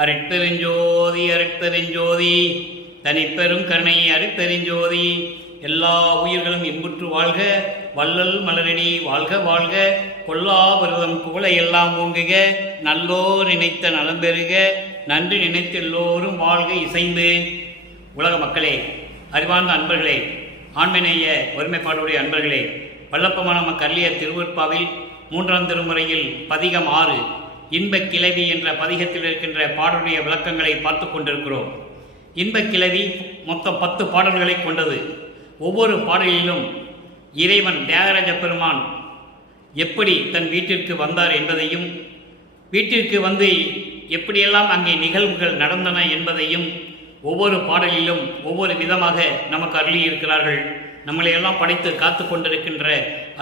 அருட்பெருஞ்சோதி அருட்பெருஞ்சோதி தனிப்பெரும் கருணை அருட்பெருஞ்சோதி. எல்லா உயிர்களும் இன்புற்று வாழ்க, வள்ளல் மலரடி வாழ்க வாழ்க, கொல்லா விரதம் குவளை எல்லாம் ஓங்குக, நல்லோர் நினைத்த நலம் பெறுக, நன்றி நினைத்த எல்லோரும் வாழ்க இசைந்து. உலக மக்களே, அறிவார்ந்த அன்பர்களே, ஆண்மநேய ஒருமைப்பாடுடைய அன்பர்களே, வல்லப்பமான கல்லிய திருவற்பாவில் 3ஆம் திருமுறையில் பதிகம் 6 இன்பக் கிளவி என்ற பதிகத்தில் இருக்கின்ற பாடலுடைய விளக்கங்களை பார்த்து கொண்டிருக்கிறோம். இன்பக் கிளவி மொத்தம் 10 பாடல்களை கொண்டது. ஒவ்வொரு பாடலிலும் இறைவன் தியாகராஜ பெருமான் எப்படி தன் வீட்டிற்கு வந்தார் என்பதையும், வீட்டிற்கு வந்து எப்படியெல்லாம் அங்கே நிகழ்வுகள் நடந்தன என்பதையும் ஒவ்வொரு பாடலிலும் ஒவ்வொரு விதமாக நமக்கு அருளியிருக்கிறார்கள். நம்மளையெல்லாம் படைத்து காத்து கொண்டிருக்கின்ற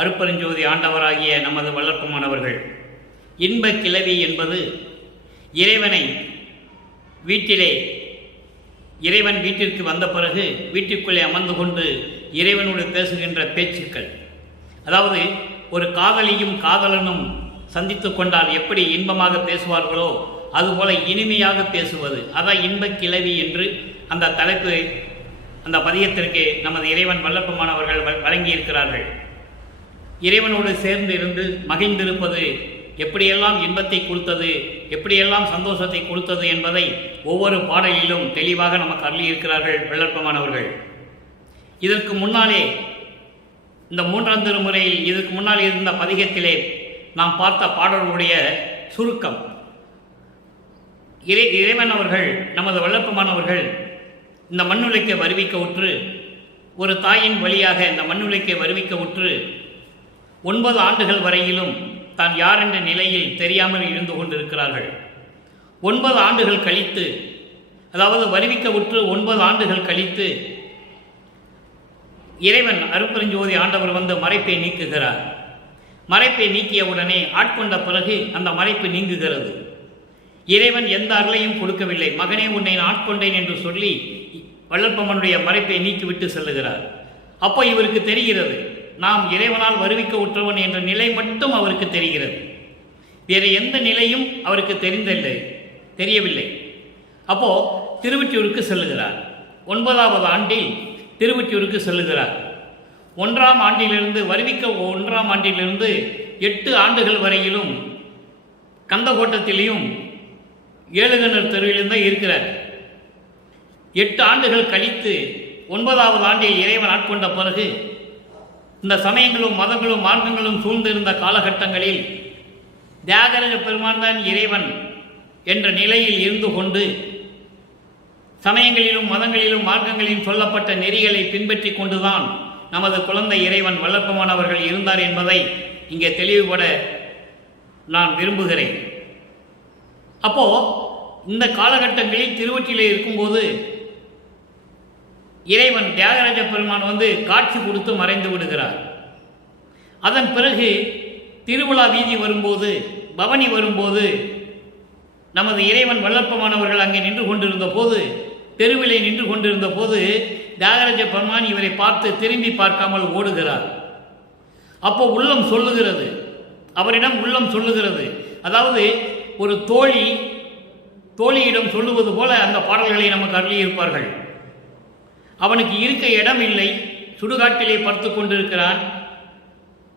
அருட்பெருஞ்சோதி ஆண்டவராகிய நமது வல்லற்பமானவர்கள். இன்பக் கிளவி என்பது இறைவனை வீட்டிலே, இறைவன் வீட்டிற்கு வந்த பிறகு வீட்டிற்குள்ளே அமர்ந்து கொண்டு இறைவனோடு பேசுகின்ற பேச்சுக்கள். அதாவது ஒரு காதலியும் காதலனும் சந்தித்து கொண்டால் எப்படி இன்பமாக பேசுவார்களோ அதுபோல இனிமையாக பேசுவது, அதான் இன்பக் கிளவி என்று அந்த தலைப்பு, அந்த பதியத்திற்கு நமது இறைவன் வல்லப்பமானவர்கள் வழங்கியிருக்கிறார்கள். இறைவனோடு சேர்ந்து இருந்து மகிழ்ந்திருப்பது எப்படியெல்லாம் இன்பத்தை கொடுத்தது, எப்படியெல்லாம் சந்தோஷத்தை கொடுத்தது என்பதை ஒவ்வொரு பாடலிலும் தெளிவாக நமக்கு அருளியிருக்கிறார்கள் வல்லப்பமானவர்கள். இதற்கு முன்னாலே, இந்த 3ஆம் திருமுறையில் இதற்கு முன்னால் இருந்த பதிகத்திலே நாம் பார்த்த பாடலுடைய சுருக்கம். இறைவன் அவர்கள், நமது வல்லப்பமானவர்கள் இந்த மண்ணுலைக்கு வருவிக்க உற்று, ஒரு தாயின் வழியாக இந்த மண்ணுலைக்கு வருவிக்க உற்று 9 ஆண்டுகள் வரையிலும் தான் யார் என்ற நிலையில் தெரியாமல் இருந்து கொண்டிருக்கிறார்கள். 9 ஆண்டுகள் கழித்து, அதாவது வருவிக்க உற்று 9 ஆண்டுகள் கழித்து இறைவன் அருட்பெருஞ்சோதி ஆண்டவர் வந்து மறைப்பை நீக்குகிறார். மறைப்பை நீக்கிய உடனே ஆட்கொண்ட பிறகு அந்த மறைப்பு நீங்குகிறது. இறைவன் எந்த அருளையும் கொடுக்கவில்லை. மகனே, உன்னை நான் ஆட்கொண்டேன் என்று சொல்லி வல்லற்பமனுடைய மறைப்பை நீக்கிவிட்டு செல்லுகிறார். அப்போ இவருக்கு தெரிகிறது, நாம் இறைவனால் வருவிக்க உற்றவன் என்ற நிலை மட்டும் அவருக்கு தெரிகிறது. வேறு எந்த நிலையும் அவருக்கு தெரியவில்லை. அப்போ திருவொற்றியூருக்கு செல்லுகிறார். 9ஆவது ஆண்டில் திருவொற்றியூருக்கு செல்லுகிறார். 1ஆம் ஆண்டிலிருந்து வருவிக்க 1ஆம் ஆண்டிலிருந்து 8 ஆண்டுகள் வரையிலும் கந்தகோட்டத்திலையும் ஏழுகணர் தெருவிலும் தான் இருக்கிறார். 8 ஆண்டுகள் கழித்து 9ஆவது ஆண்டில் இறைவன் ஆட்கொண்ட பிறகு இந்த சமயங்களும் மதங்களும் மார்க்கங்களும் சூழ்ந்திருந்த காலகட்டங்களில் தியாகராஜ பெருமான் தான் இறைவன் என்ற நிலையில் இருந்து கொண்டு சமயங்களிலும் மதங்களிலும் மார்க்கங்களிலும் சொல்லப்பட்ட நெறிகளை பின்பற்றி கொண்டுதான் நமது குழந்தை இறைவன் வல்லப்பமானவர்கள் இருந்தார் என்பதை இங்கே தெளிவுபட நான் விரும்புகிறேன். அப்போ இந்த காலகட்டங்களில் திருவொற்றியிலே இருக்கும்போது இறைவன் தியாகராஜ பெருமான் வந்து காட்சி கொடுத்து மறைந்து விடுகிறார். அதன் பிறகு திருவிழா வீதி வரும்போது, பவனி வரும்போது நமது இறைவன் வல்லப்பமானவர்கள் அங்கே நின்று கொண்டிருந்த போது, தெருவிலே நின்று கொண்டிருந்த போது தியாகராஜ பெருமான் இவரை பார்த்து திரும்பி பார்க்காமல் ஓடுகிறார். அப்போ உள்ளம் சொல்லுகிறது, அவரிடம் உள்ளம் சொல்லுகிறது, அதாவது ஒரு தோழியிடம் சொல்லுவது போல அந்த பாடல்களை நமக்கு அருளியிருப்பார்கள். அவனுக்கு இருக்க இடம் இல்லை, சுடுகாட்டிலே படுத்து கொண்டிருக்கிறான்,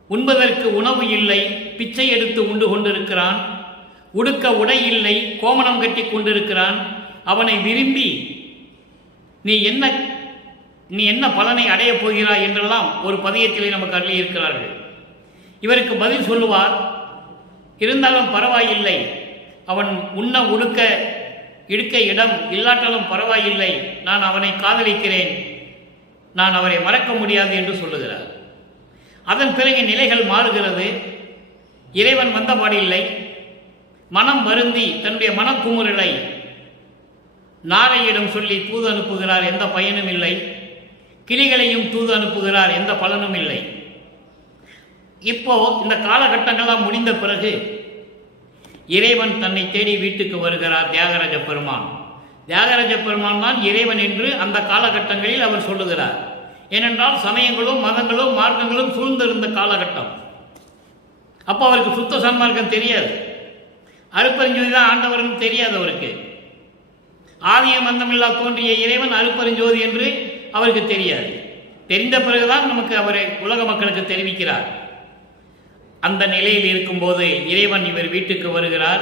உண்பதற்கு உணவு இல்லை, பிச்சை எடுத்து உண்டு கொண்டிருக்கிறான், உடுக்க உடை இல்லை, கோமணம் கட்டி கொண்டிருக்கிறான். அவனை விரும்பி நீ என்ன பலனை அடையப் போகிறாய் என்றெல்லாம் ஒரு பதியத்திலே நமக்கு அருளியிருக்கிறார்கள். இவருக்கு பதில் சொல்லுவார், இருந்தாலும் பரவாயில்லை, அவன் உண்ண உடுக்க இடுக்க இடம் இல்லாட்டாலும் பரவாயில்லை, நான் அவனை காதலிக்கிறேன், நான் அவரை மறக்க முடியாது என்று சொல்லுகிறார். அதன் பிறகு நிலைகள் மாறுகிறது. இறைவன் வந்தபாடில்லை, மனம் வருந்தி தன்னுடைய மனக்குமுறலை நாரையிடம் சொல்லி தூது அனுப்புகிறார், எந்த பயனும் இல்லை. கிளிகளையும் தூது அனுப்புகிறார், எந்த பலனும் இல்லை. இப்போ இந்த காலகட்டங்கள்லாம் முடிந்த பிறகு இறைவன் தன்னை தேடி வீட்டுக்கு வருகிறார். தியாகராஜ பெருமான் தான் இறைவன் என்று அந்த காலகட்டங்களில் அவர் சொல்லுகிறார். ஏனென்றால் சமயங்களும் மதங்களும் மார்க்கங்களும் சூழ்ந்திருந்த காலகட்டம். அப்போ அவருக்கு சுத்த சன்மார்க்கம் தெரியாது, அருட்பெருஞ்சோதி தான் ஆண்டவர்னு தெரியாது அவருக்கு. ஆதியும் அந்தமில்லா தோன்றிய இறைவன் அருட்பெருஞ்சோதி என்று அவருக்கு தெரியாது. தெரிந்த பிறகுதான் நமக்கு அவரை உலக மக்களுக்கு தெரிவிக்கிறார். அந்த நிலையில் இருக்கும்போது இறைவன் இவர் வீட்டுக்கு வருகிறார்.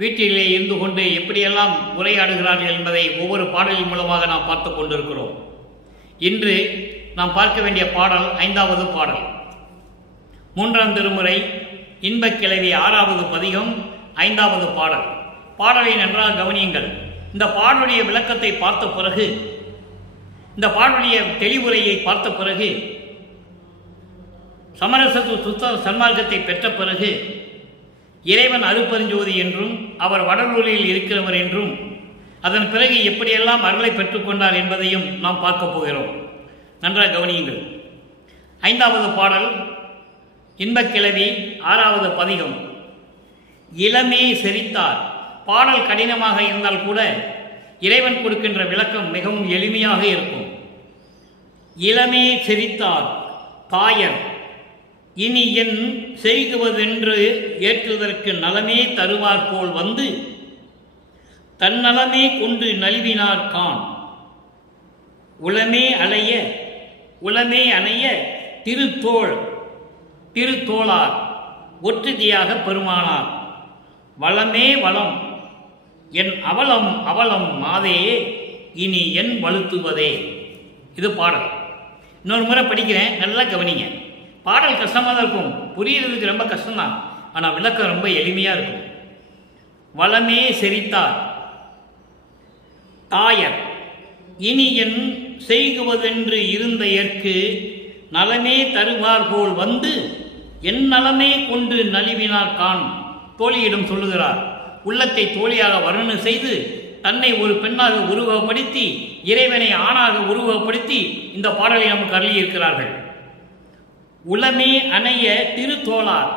வீட்டிலே இருந்து கொண்டு எப்படியெல்லாம் உரையாடுகிறார்கள் என்பதை ஒவ்வொரு பாடலின் மூலமாக நாம் பார்த்து கொண்டிருக்கிறோம். இன்று நாம் பார்க்க வேண்டிய பாடல் 5வது பாடல், 3ஆம் திருமுறை இன்பக் கிளவி 6வது பதிகம் 5வது பாடல். பாடலை நன்றாக கவனியுங்கள். இந்த பாடலுடைய விளக்கத்தை பார்த்த பிறகு, இந்த பாடலுடைய தெளிவுரையை பார்த்த பிறகு, சமரச சுத்த சன்மார்க்கத்தை பெற்ற பிறகு இறைவன் அருட்பெருஞ்சோதி என்றும் அவர் வடலூரில் இருக்கிறவர் என்றும் அதன் பிறகு எப்படியெல்லாம் அருளை பெற்றுக்கொண்டார் என்பதையும் நாம் பார்க்க போகிறோம். நன்றாக கவனியுங்கள். 5வது பாடல் இன்பக் கிளவி 6வது பதிகம். இளமே செறித்தார். பாடல் கடினமாக இருந்தால் கூட இறைவன் கொடுக்கின்ற விளக்கம் மிகவும் எளிமையாக இருக்கும். இளமே செறித்தார் தாயர் இனி என் செய்குவதென்று ஏற்றுவதற்கு நலமே தருவார் போல் வந்து தன்னலமே கொண்டு நலிவினார் கான். உளமே அணைய திருத்தோளார் ஒற்றுதியாக பெருமானார். வளமே வளம் என் அவலம் மாதே இனி என் வலுத்துவதே. இது பாடல். இன்னொரு முறை படிக்கிறேன், நல்லா கவனிங்க. பாடல் கஷ்டமாக தான் இருக்கும், புரியறதுக்கு ரொம்ப கஷ்டம்தான், ஆனால் விளக்கம் ரொம்ப எளிமையாக இருக்கும். வளமே செறித்தார் தாயர் இனி என் செய்குவதென்று இருந்த ஏற்கு நலமே தருவார் போல் வந்து என் நலமே கொண்டு நலிவினார் கான். தோழியிடம் சொல்லுகிறார். உள்ளத்தை தோழியாக வர்ணனை செய்து தன்னை ஒரு பெண்ணாக உருவகப்படுத்தி இறைவனை ஆணாக உருவகப்படுத்தி இந்த பாடலை நமக்கு அருளியிருக்கிறார்கள். உளமே அணைய திருத்தோளார்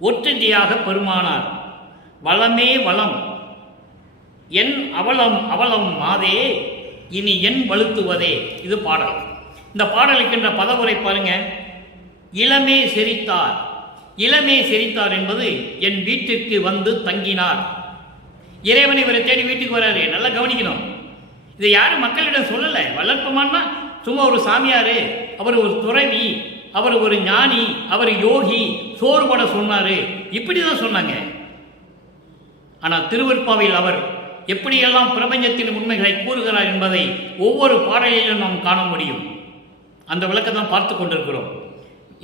ஒற்றதியாக பெருமானார். வளமே வளம் என் அவலம் மாதே இனி என் வலுத்துவதே. இது பாடல். இந்த பாடலுக்கின்ற பதவுரை பாருங்க. இளமே செறித்தார். இளமே செறித்தார் என்பது என் வீட்டிற்கு வந்து தங்கினார். இறைவனை இவரை தேடி வீட்டுக்கு வராரு. நல்லா கவனிக்கணும். இதை யாரும் மக்களிடம் சொல்லலை. வளர்ப்பமானா சும்மா ஒரு சாமியாரு, அவர் ஒரு துறவி, அவர் ஒரு ஞானி, அவர் யோகி, சோறுபட சொன்னாரு, இப்படிதான் சொன்னாங்க. ஆனால் திருவெற்பாவில் அவர் எப்படியெல்லாம் பிரபஞ்சத்தின் உண்மைகளை கூறுகிறார் என்பதை ஒவ்வொரு பாடலிலும் நாம் காண முடியும். அந்த விளக்கத்தை பார்த்து கொண்டிருக்கிறோம்.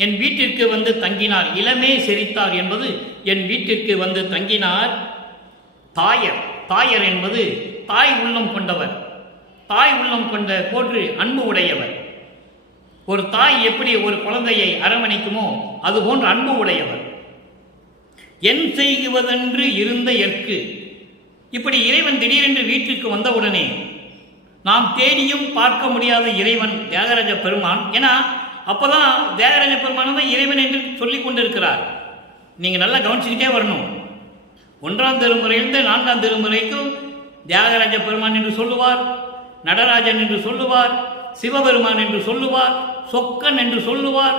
என் வீட்டிற்கு வந்து தங்கினார். இளமே செறித்தார் என்பது என் வீட்டிற்கு வந்து தங்கினார். தாயர் என்பது தாய் உள்ளம் கொண்டவர், தாய் உள்ளம் கொண்ட போன்று அன்பு உடையவர். ஒரு தாய் எப்படி ஒரு குழந்தையை அரவணைக்குமோ அதுபோன்று அன்பு உடையவர். என் செய்குவதென்று இருந்த எற்கு. இப்படி இறைவன் திடீரென்று வீட்டிற்கு வந்தவுடனே நாம் தேடியும் பார்க்க முடியாத இறைவன் தியாகராஜ பெருமான். ஏன்னா அப்போதான் தியாகராஜ பெருமான் தான் இறைவன் என்று சொல்லிக் கொண்டிருக்கிறார். நீங்கள் நல்லா கவனிச்சுக்கிட்டே வரணும். 1ஆம் திருமுறையிலிருந்து 4ஆம் திருமுறைக்கும் தியாகராஜ பெருமான் என்று சொல்லுவார், நடராஜன் என்று சொல்லுவார், சிவபெருமான் என்று சொல்லுவார், சொக்கன் என்று சொல்லுவார்.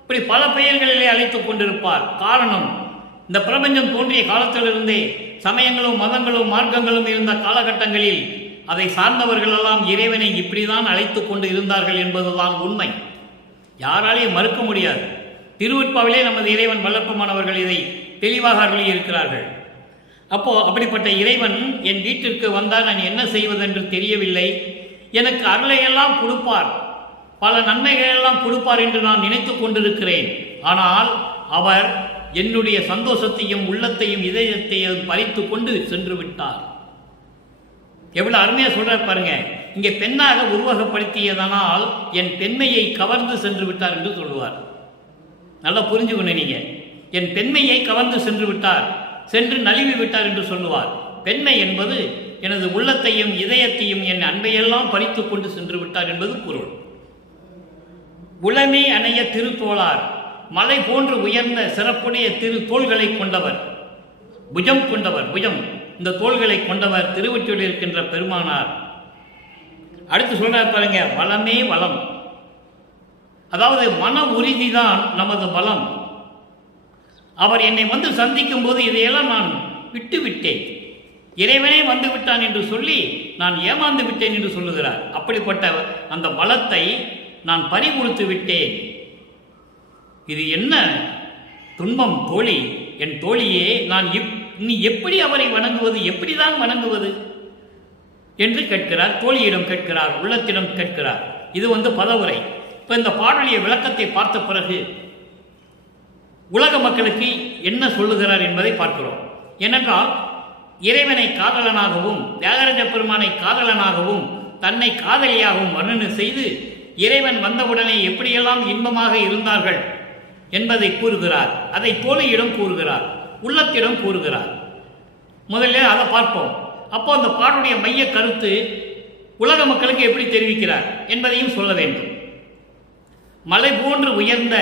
இப்படி பல பெயர்களிலே அழைத்துக் கொண்டிருப்பார். காரணம், இந்த பிரபஞ்சம் தோன்றிய காலத்திலிருந்தே சமயங்களும் மதங்களும் மார்க்கங்களும் இருந்த காலகட்டங்களில் அதை சார்ந்தவர்களெல்லாம் இறைவனை இப்படிதான் அழைத்துக் கொண்டு இருந்தார்கள் என்பதுதான் உண்மை. யாராலையும் மறுக்க முடியாது. திருவெற்பாவிலே நமது இறைவன் வல்லற்பமானவர்கள் இதை தெளிவாக அருளியிருக்கிறார்கள். அப்படிப்பட்ட இறைவன் என் வீட்டிற்கு வந்தால் நான் என்ன செய்வதென்று தெரியவில்லை, எனக்கு அருளையெல்லாம் கொடுப்பார், பல நன்மைகளெல்லாம் கொடுப்பார் என்று நான் நினைத்து கொண்டிருக்கிறேன். ஆனால் அவர் என்னுடைய சந்தோஷத்தையும் உள்ளத்தையும் இதயத்தையும் பறித்து கொண்டு சென்று விட்டார். எவ்வளவு அருமையா சொல்றார் பாருங்க. இங்கே பெண்ணாக உருவகப்படுத்தியதனால் என் பெண்மையை கவர்ந்து சென்று விட்டார் என்று சொல்லுவார். நல்லா புரிஞ்சுக்கணும் நீங்க. என் பெண்மையை கவர்ந்து சென்று விட்டார், சென்று நழுவி விட்டார் என்று சொல்லுவார். பெண்மை என்பது எனது உள்ளத்தையும் இதயத்தையும் என் அன்பையெல்லாம் பறித்து கொண்டு சென்று விட்டார் என்பது பொருள். உளமே அணைய திருத்தோளார். மலை போன்று உயர்ந்த சிறப்புடைய திரு தோள்களை கொண்டவர், புஜம் கொண்டவர், புஜம் இந்த தோள்களை கொண்டவர் திருவொற்றியூரில் இருக்கின்ற பெருமானார். அடுத்து சொல்றார் பாருங்க, வளமே வளம். அதாவது மன உறுதிதான் நமது பலம். அவர் என்னை வந்து சந்திக்கும் போது இதையெல்லாம் நான் விட்டு விட்டேன். இறைவனே வந்து விட்டான் என்று சொல்லி நான் ஏமாந்து விட்டேன் என்று சொல்லுகிறார். அப்படிப்பட்ட அந்த பலத்தை நான் பறிகொடுத்து விட்டேன். இது என்ன துன்பம் தோழி, என் தோழியே, நான் நீ எப்படி அவரை வணங்குவது, எப்படிதான் வணங்குவது என்று கேட்கிறார். தோழியிடம் கேட்கிறார், உள்ளத்திடம் கேட்கிறார். இது பதவுரை. இப்போ இந்த பாடலிய விளக்கத்தை பார்த்த பிறகு உலக மக்களுக்கு என்ன சொல்லுகிறார் என்பதை பார்க்கிறோம். ஏனென்றால் இறைவனை காதலனாகவும் தியாகராஜ பெருமானை காதலனாகவும் தன்னை காதலியாகவும் வர்ணனை செய்து இறைவன் வந்தவுடனே எப்படியெல்லாம் இன்பமாக இருந்தார்கள் என்பதை கூறுகிறார். அதை தோழியிடம் கூறுகிறார், உள்ளத்திடம் கூறுகிறார். முதல்ல அதை பார்ப்போம். அப்போ அந்த பாடலுடைய மைய கருத்து உலக மக்களுக்கு எப்படி தெரிவிக்கிறார் என்பதையும் சொல்ல வேண்டும். மலை போன்று உயர்ந்த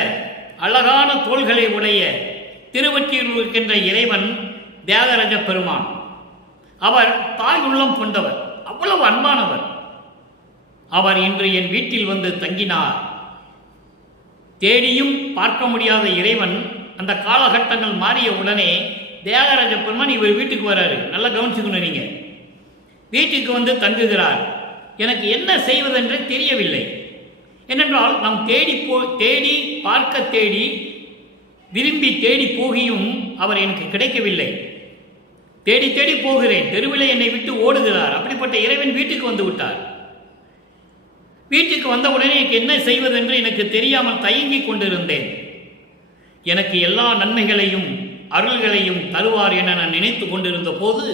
அழகான தோள்களை உடைய திருவொற்றியூரில் இருக்கின்ற இறைவன் தியாகராஜ பெருமான். அவர் தாய் உள்ளம் கொண்டவர், அவ்வளவு அன்பானவர். அவர் இன்று என் வீட்டில் வந்து தங்கினார். தேடியும் பார்க்க முடியாத இறைவன் அந்த காலகட்டங்கள் மாறிய உடனே தியாகராஜ பெருமான் இவர் வீட்டுக்கு வராரு. நல்லா கவனிச்சுக்கணும். நீங்க வீட்டுக்கு வந்து தங்குகிறார். எனக்கு என்ன செய்வதென்று தெரியவில்லை. ஏனென்றால் நாம் தேடி பார்க்க தேடி விரும்பி தேடி போகியும் அவர் எனக்கு கிடைக்கவில்லை. தேடி தேடி போகிறேன், தெருவில் என்னை விட்டு ஓடுகிறார். அப்படிப்பட்ட இறைவன் வீட்டுக்கு வந்து விட்டார். வீட்டுக்கு வந்தவுடனே எனக்கு என்ன செய்வதென்று எனக்கு தெரியாமல் தயங்கி கொண்டிருந்தேன். எனக்கு எல்லா நன்மைகளையும் அருள்களையும் தருவார் என நான் நினைத்து கொண்டிருந்த போது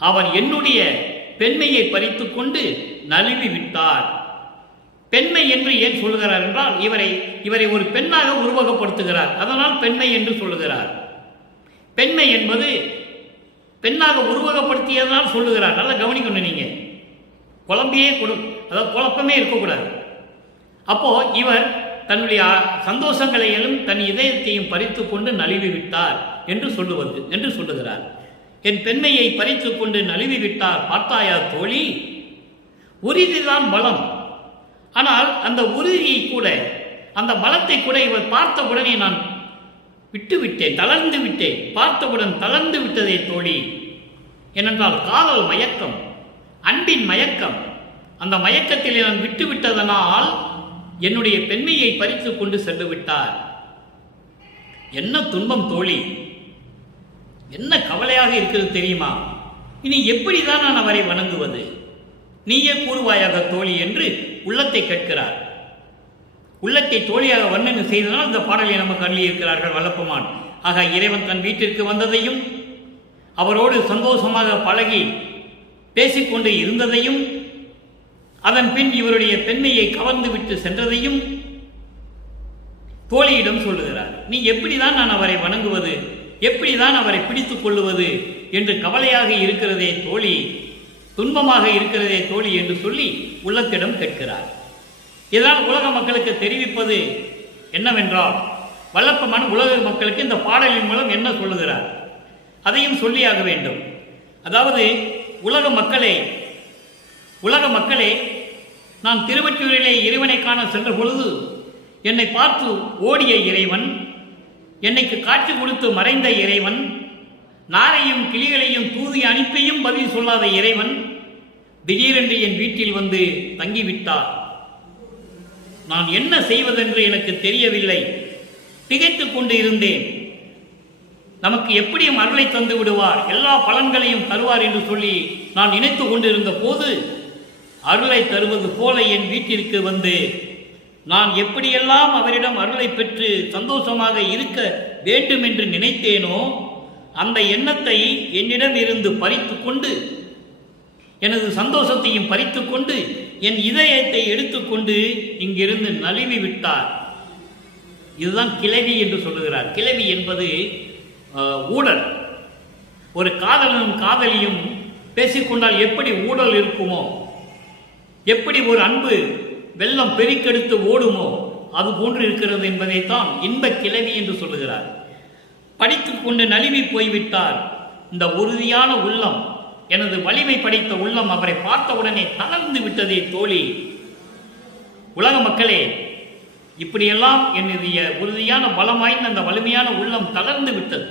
அவர் என்னுடைய பெண்மையை பறித்து கொண்டு நழுவி விட்டார். பெண்மை என்று ஏன் சொல்லுகிறார் என்றால் இவரை ஒரு பெண்ணாக உருவகப்படுத்துகிறார். அதனால் பெண்மை என்று சொல்லுகிறார். பெண்மை என்பது பெண்ணாக உருவகப்படுத்தியதனால் சொல்லுகிறார். நல்லா கவனிக்கணும். நீங்க குழம்பியே அதாவது குழப்பமே இருக்கக்கூடாது. அப்போ இவர் தன்னுடைய சந்தோஷங்களையும் தன் இதயத்தையும் பறித்து கொண்டு நழுவி விட்டார் என்று சொல்லுகிறார். என் பெண்மையை பறித்து கொண்டு நழுவி விட்டார். பார்த்தாயா தோழி, உறுதிதான் பலம். ஆனால் அந்த உறுதியை கூட, அந்த பலத்தை கூட இவர் பார்த்தவுடனே நான் விட்டுவிட்டேன், தளர்ந்து விட்டேன். பார்த்தவுடன் தளர்ந்து விட்டதே தோழி. ஏனென்றால் காதல் மயக்கம், அன்பின் மயக்கம். அந்த மயக்கத்தில் நான் விட்டுவிட்டதனால் என்னுடைய பெண்மையை பறித்து கொண்டு சென்று விட்டார். என்ன துன்பம் தோழி, என்ன கவலையாக இருக்கிறது தெரியுமா? இனி எப்படிதான் நான் அவரை வணங்குவது? நீயே கூறுவாயாக தோழி என்று உள்ளத்தை கேட்கிறார். உள்ளத்தை தோழியாக வர்ணனை செய்தனால் இந்த பாடலை நமக்கு அள்ளி இருக்கிறார்கள் வல்லப்பமான். ஆக இறைவன் தன் வீட்டிற்கு வந்ததையும் அவரோடு சந்தோஷமாக பழகி பேசிக்கொண்டு இருந்ததையும் அதன் பின் இவருடைய பெண்மையை கவர்ந்து விட்டு சென்றதையும் தோழியிடம் சொல்லுகிறார். நீ எப்படிதான் நான் அவரை வணங்குவது, எப்படிதான் அவரை பிடித்துக் கொள்ளுவது என்று கவலையாக இருக்கிறதே தோழி, துன்பமாக இருக்கிறதே தோழி என்று சொல்லி உள்ளத்திடம் கேட்கிறார். இதனால் உலக மக்களுக்கு தெரிவிப்பது என்னவென்றால், வல்லப்பமான் உலக மக்களுக்கு இந்த பாடலின் மூலம் என்ன சொல்லுகிறார் அதையும் சொல்லியாக வேண்டும். அதாவது உலக மக்களே, நான் திருவொற்றியூரிலே இறைவனை காண சென்ற பொழுது என்னை பார்த்து ஓடிய இறைவன், என்னைக்கு காட்சி கொடுத்து மறைந்த இறைவன், நாரையும் கிளிகளையும் தூதி அனுப்பியும் பதில் சொல்லாத இறைவன் திடீரென்று என் வீட்டில் வந்து தங்கிவிட்டார். நான் என்ன செய்வதென்று எனக்கு தெரியவில்லை. திகைத்துக் கொண்டு இருந்தேன். நமக்கு எப்படியும் அருளை தந்து விடுவார், எல்லா பலன்களையும் தருவார் என்று சொல்லி நான் நினைத்து கொண்டிருந்த போது அருளை தருவது போல என் வீட்டிற்கு வந்து நான் எப்படியெல்லாம் அவரிடம் அருளை பெற்று சந்தோஷமாக இருக்க வேண்டும் என்று நினைத்தேனோ அந்த எண்ணத்தை என்னிடம் இருந்து பறித்து கொண்டு, எனது சந்தோஷத்தையும் பறித்து கொண்டு, என் இதயத்தை எடுத்துக்கொண்டு இங்கிருந்து நழுவி விட்டார். இதுதான் கிளவி என்று சொல்லுகிறார். கிளவி என்பது ஊடல். ஒரு காதலனும் காதலியும் பேசிக்கொண்டால் எப்படி ஊடல் இருக்குமோ, எப்படி ஒரு அன்பு வெள்ளம் பெருக்கெடுத்து ஓடுமோ அது போன்று இருக்கிறது என்பதைத்தான் இன்ப கிளவி என்று சொல்லுகிறார். படித்துக் கொண்டு நழுவி போய்விட்டார். இந்த உறுதியான உள்ளம், எனது வலிமை படைத்த உள்ளம் அவரை பார்த்தவுடனே தளர்ந்து விட்டதே தோழி. உலக மக்களே, இப்படியெல்லாம் என்னுடைய உறுதியான பலம் வாய்ந்த அந்த வலிமையான உள்ளம் தளர்ந்து விட்டது.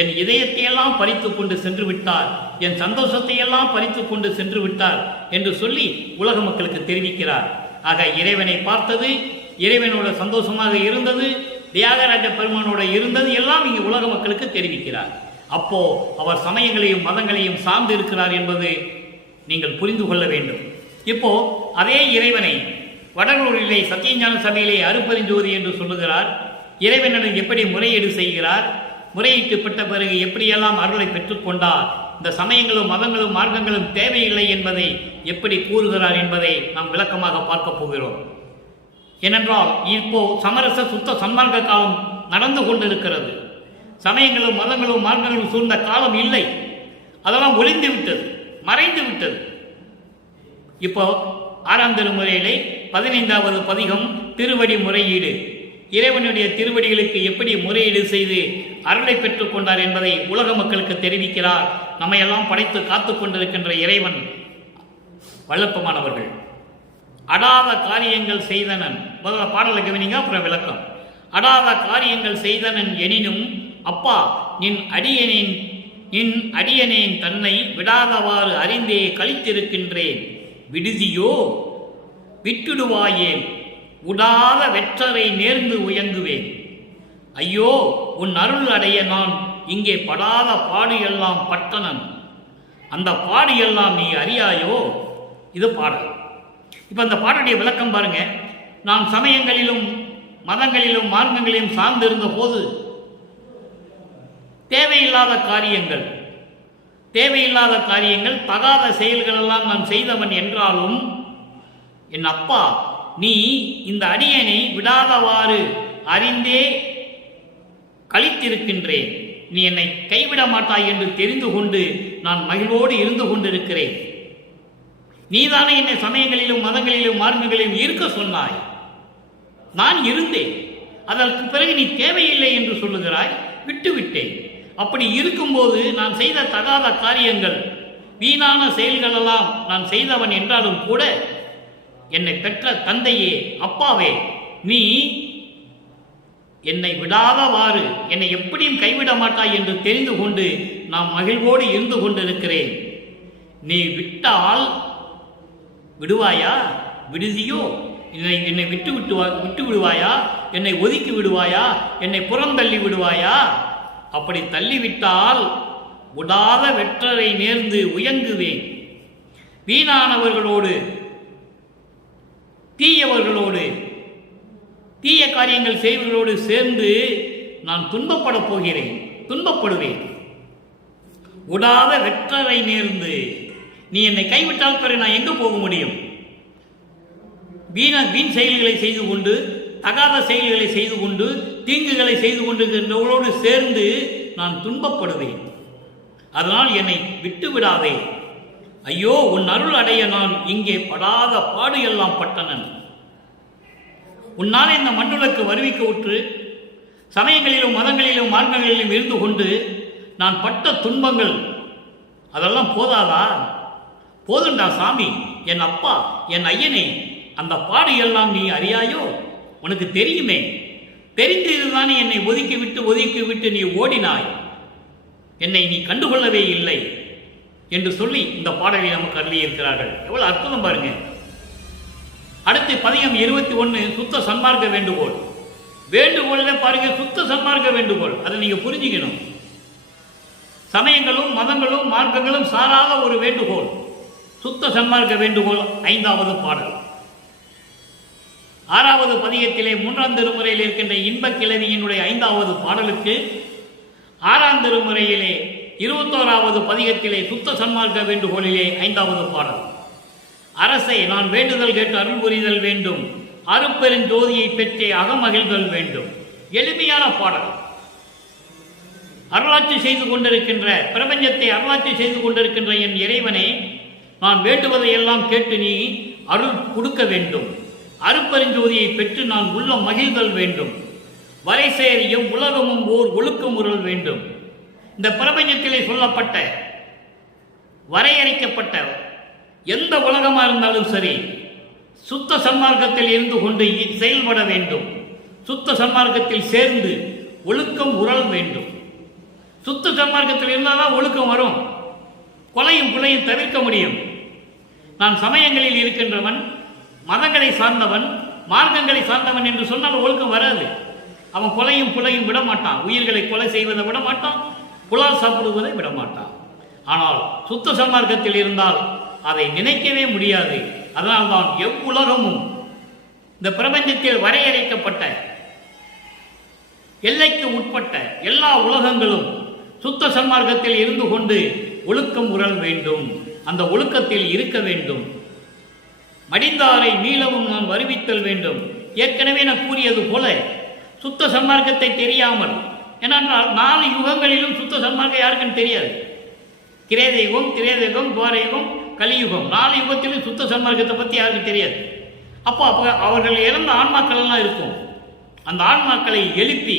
என் இதயத்தையெல்லாம் பறித்து கொண்டு சென்று விட்டார், என் சந்தோஷத்தையெல்லாம் பறித்து கொண்டு சென்று விட்டார் என்று சொல்லி உலக மக்களுக்கு தெரிவிக்கிறார். ஆக இறைவனை பார்த்தது, இறைவனோட சந்தோஷமாக இருந்தது, தியாகராஜ பெருமானோட இருந்தது எல்லாம் இங்கு உலக மக்களுக்கு தெரிவிக்கிறார். அப்போ அவர் சமயங்களையும் மதங்களையும் சார்ந்து இருக்கிறார் என்பது நீங்கள் புரிந்து கொள்ள வேண்டும். இப்போ அதே இறைவனை வடலூரிலே சத்தியஞான சபையிலே அருப்பெருஞ்சோதி என்று சொல்லுகிறார். இறைவனிடம் எப்படி முறையீடு செய்கிறார், முறையிட்டு பெற்ற பிறகு எப்படியெல்லாம் அருளை பெற்றுக்கொண்டார், இந்த சமயங்களும் மதங்களும் மார்க்கங்களும் தேவையில்லை என்பதை எப்படி கூறுகிறார் என்பதை நாம் விளக்கமாக பார்க்க போகிறோம். ஏனென்றால் இப்போ சமரச சுத்த சன்மார்க்க காலம் நடந்து கொண்டிருக்கிறது. சமயங்களும் மதங்களும் மார்க்கங்களும் சூழ்ந்த காலம் இல்லை, அதெல்லாம் ஒளிந்து விட்டது, மறைந்து விட்டது. இப்போ 6ஆம் திருமுறையிலே 15வது பதிகம் திருவடி முறையீடு. இறைவனுடைய திருவடிகளுக்கு எப்படி முறையீடு செய்து அருளை பெற்றுக் கொண்டார் என்பதை உலக மக்களுக்கு தெரிவிக்கிறார். நம்மையெல்லாம் படைத்து காத்து கொண்டிருக்கின்ற இறைவன் வல்லப்பமானவர்கள். அடாத காரியங்கள் செய்தனன், முதல்ல பாடலை கவனிங்க, அப்புறம் விளக்கம். அடாத காரியங்கள் செய்தனன் எனினும் அப்பா நின் அடியனேன் தன்னை விடாதவாறு அறிந்தே கழித்திருக்கின்றேன். விடுதியோ விட்டுடுவாயேன், உடாத வெற்றரை நேர்ந்து உயங்குவேன். ஐயோ உன் அருள் அடைய நான் இங்கே படாத பாடு எல்லாம் பட்டனன், அந்த பாடு எல்லாம் நீ அறியாயோ. இது பாடல். இப்போ அந்த பாடலுடைய விளக்கம் பாருங்க. நாம் சமயங்களிலும் மதங்களிலும் மார்க்கங்களிலும் சார்ந்திருந்த போது தேவையில்லாத காரியங்கள் தகாத செயல்கள் எல்லாம் நான் செய்தவன் என்றாலும் என் அப்பா நீ இந்த அடியனை விடாதவாறு அறிந்தே கழித்திருக்கின்றேன். நீ என்னை கைவிட மாட்டாய் என்று தெரிந்து கொண்டு நான் மகிழ்வோடு இருந்து கொண்டிருக்கிறேன். நீதானே என்னை சமயங்களிலும் மதங்களிலும் மார்க்கங்களிலும் இருக்க சொன்னாய், நான் இருந்தேன். அதற்கு பிறகு நீ தேவையில்லை என்று சொல்லுகிறாய், விட்டுவிட்டேன். அப்படி இருக்கும்போது நான் செய்த தகாத காரியங்கள், வீணான செயல்களெல்லாம் நான் செய்தவன் என்றாலும் கூட என்னை பெற்ற தந்தையே, அப்பாவே, நீ என்னை விடாதவாறு என்னை எப்படியும் கைவிட மாட்டாய் என்று தெரிந்து கொண்டு நான் மகிழ்வோடு இருந்து கொண்டிருக்கிறேன். நீ விட்டால் விடுவாயா? விடுதியோ என்னை விட்டு விடுவாயா? என்னை ஒதுக்கி விடுவாயா? என்னை புறந்தள்ளி விடுவாயா? அப்படி தள்ளிவிட்டால் உடாத வெற்றரை நேர்ந்து உயங்குவேன். வீணானவர்களோடு, தீயவர்களோடு, தீய காரியங்கள் செய்வர்களோடு சேர்ந்து நான் துன்பப்படுவேன். உடாத வெற்றரை நேர்ந்து, நீ என்னை கைவிட்டால் பிறகு நான் எங்கு போக முடியும்? வீண் செயல்களை செய்து கொண்டு, தகாத செயல்களை செய்து கொண்டு, தீங்குகளை செய்து கொண்டிருக்கின்றவர்களோடு சேர்ந்து நான் துன்பப்படுவேன். அதனால் என்னை விட்டு விடாதே. ஐயோ உன் அருள் அடைய நான் இங்கே படாத பாடு எல்லாம் பட்டனன். உன்னால் இந்த மண்ணுலக்கு வருவிக்க உற்று சமயங்களிலும் மதங்களிலும் மார்க்கங்களிலும் இருந்து கொண்டு நான் பட்ட துன்பங்கள் அதெல்லாம் போதாதா? போதுண்டா சாமி, என் அப்பா, என் ஐயனே, அந்த பாடு எல்லாம் நீ அறியாயோ? உனக்கு தெரியுமே, தெரிந்ததுதானே என்னை ஒதுக்கி விட்டு நீ ஓடினாய், என்னை நீ கண்டுகொள்ளவே இல்லை என்று சொல்லி இந்த பாடலை நமக்கு அருளியிருக்கிறார்கள். எவ்வளவு அற்புதம் பாருங்க. அடுத்து பதிகம் 21 சுத்த சன்மார்க்க வேண்டுகோள். வேண்டுகோள்ல பாருங்க, சுத்த சன்மார்க்க வேண்டுகோள். அதை நீங்க புரிஞ்சுக்கணும். சமயங்களும் மதங்களும் மார்க்கங்களும் சாராத ஒரு வேண்டுகோள், சுத்த சன்மார்க்க வேண்டுகோள். 5வது பாடல். 6வது பதிகத்திலே 3ஆம் திருமுறையில் இருக்கின்ற இன்பக் கிளவியினுடைய 5வது பாடலுக்கு 6ஆம் திருமுறையிலே 21வது பதிகத்திலே சுத்த சன்மார்க்க வேண்டுகோளிலே 5வது பாடல். அரசை நான் வேண்டுதல் கேட்டு அருள் புரிதல் வேண்டும், அருப்பெருஞ்சோதியை பெற்றே அகமகிழ்தல் வேண்டும். எளிமையான பாடல். அருளாட்சி செய்து கொண்டிருக்கின்ற, பிரபஞ்சத்தை அருளாட்சி செய்து கொண்டிருக்கின்ற என் இறைவனை நான் வேண்டுவதை எல்லாம் கேட்டு நீ அருள் கொடுக்க வேண்டும். அருப்பெருஞ்சோதியை பெற்று நான் உள்ள மகிழ்தல் வேண்டும். வரை சேரியும் உலகமும் ஓர் ஒழுக்கம் உருள் வேண்டும். இந்த பிரபஞ்சத்திலே சொல்லப்பட்ட, வரையறைக்கப்பட்ட எந்த உலகமாக இருந்தாலும் சரி, சுத்த சன்மார்க்கத்தில் இருந்து கொண்டு செயல்பட வேண்டும். சுத்த சன்மார்க்கத்தில் சேர்ந்து ஒழுக்கம் உறல் வேண்டும். சுத்த சன்மார்க்கத்தில் இருந்தால் தான் ஒழுக்கம் வரும். கொலையும் புலையும் தவிர்க்க முடியும். நான் சமயங்களில் இருக்கின்றவன், மதங்களை சார்ந்தவன், மார்க்கங்களை சார்ந்தவன் என்று சொன்னால் ஒழுக்கம் வராது. அவன் கொலையும் புலையும் விட மாட்டான், உயிர்களை கொலை செய்வதை விட மாட்டான், புலால் சாப்பிடுவதை விட மாட்டான். ஆனால் சுத்த சன்மார்க்கத்தில் இருந்தால் அதை நினைக்கவே முடியாது. அதனால்தான் எவ்வுலகமும் இந்த பிரபஞ்சத்தில் வரையறைக்கப்பட்ட எல்லைக்கு உட்பட்ட எல்லா உலகங்களும் சுத்த சன்மார்க்கத்தில் இருந்து கொண்டு ஒழுக்கம் உறல் வேண்டும், அந்த ஒழுக்கத்தில் இருக்க வேண்டும். மடிந்தாரை மீளவும் நான் வருவித்தல் வேண்டும். ஏற்கனவே நான் கூறியது போல சுத்த சன்மார்க்கத்தை தெரியாமல், ஏனென்றால் 4 யுகங்களிலும் சுத்த சன்மார்க்கம் யாருக்குன்னு தெரியாது. கிரேதயுகம், திரேதயுகம், துவாரயுகம், கலியுகம், 4 யுகத்திலும் சுத்த சன்மார்க்கத்தை பற்றி யாருக்கும் தெரியாது. அப்போ அவர்கள் இறந்த ஆன்மாக்கள் எல்லாம் இருக்கும். அந்த ஆன்மாக்களை எழுப்பி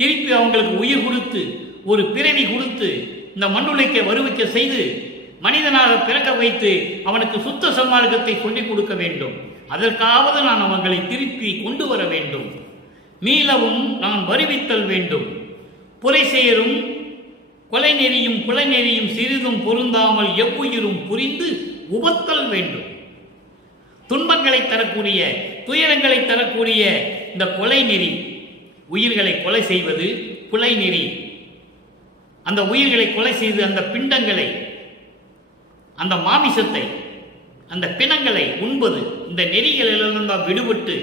திருப்பி அவங்களுக்கு உயிர் கொடுத்து ஒரு பிறவி கொடுத்து இந்த மண்ணுலைக்கு வருவிக்க செய்து மனிதனாக பிறக்க வைத்து அவனுக்கு சுத்த சன்மார்க்கத்தை சொல்லிக் கொடுக்க வேண்டும். அதற்காவது நான் அவர்களை திருப்பி கொண்டு வர வேண்டும். மீளவும் நான் வருவித்தல் வேண்டும். புரை சேரும் கொலை நெறியும் குலை நெறியும் சிறிதும் பொருந்தாமல் எவ்வுயிரும் புரிந்து உபத்தல் வேண்டும். துன்பங்களை தரக்கூடிய, துயரங்களை தரக்கூடிய இந்த கொலை நெறி, உயிர்களை கொலை செய்வது கொலை நெறி. அந்த உயிர்களை கொலை செய்து அந்த பிண்டங்களை, அந்த மாமிசத்தை, அந்த பிணங்களை உண்பது, இந்த நெறிகளிலிருந்து விடுபட்டு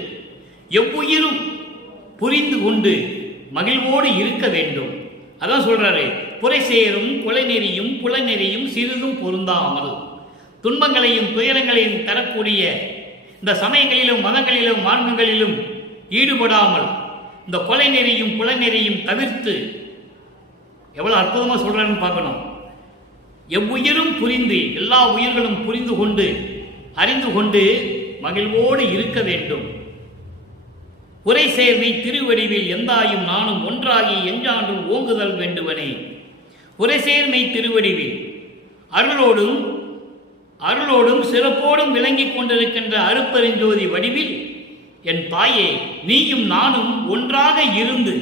எவ்வுயிரும் புரிந்து கொண்டு மகிழ்வோடு இருக்க வேண்டும். அதான் சொல்றாரு, புரை சேரும் கொலை நெறியும் புலை நெறியும் சிறிதும் பொருந்தாமல். துன்பங்களையும் துயரங்களையும் தரக்கூடிய இந்த சமயங்களிலும் மதங்களிலும் மார்க்கங்களிலும் ஈடுபடாமல் இந்த கொலை நெறியும் புலை நெறியும் தவிர்த்து, எவ்வளவு அற்புதமா சொல்றான்னு பார்க்கணும். எவ்வுயிரும் புரிந்து, எல்லா உயிர்களும் புரிந்து கொண்டு அறிந்து கொண்டு மகிழ்வோடு இருக்க வேண்டும். உரை சேர்வை திருவடிவில் எந்தாயும் நானும் ஒன்றாகி எஞ்சாண்டும் ஓங்குதல் வேண்டுவனே. உரை சேர்மை திருவடிவில் அருளோடும் சிறப்போடும் விளங்கிக் கொண்டிருக்கின்ற அருப்பெருஞ்சோதி வடிவில் என் தாயே நீயும் நானும் ஒன்றாக இருந்து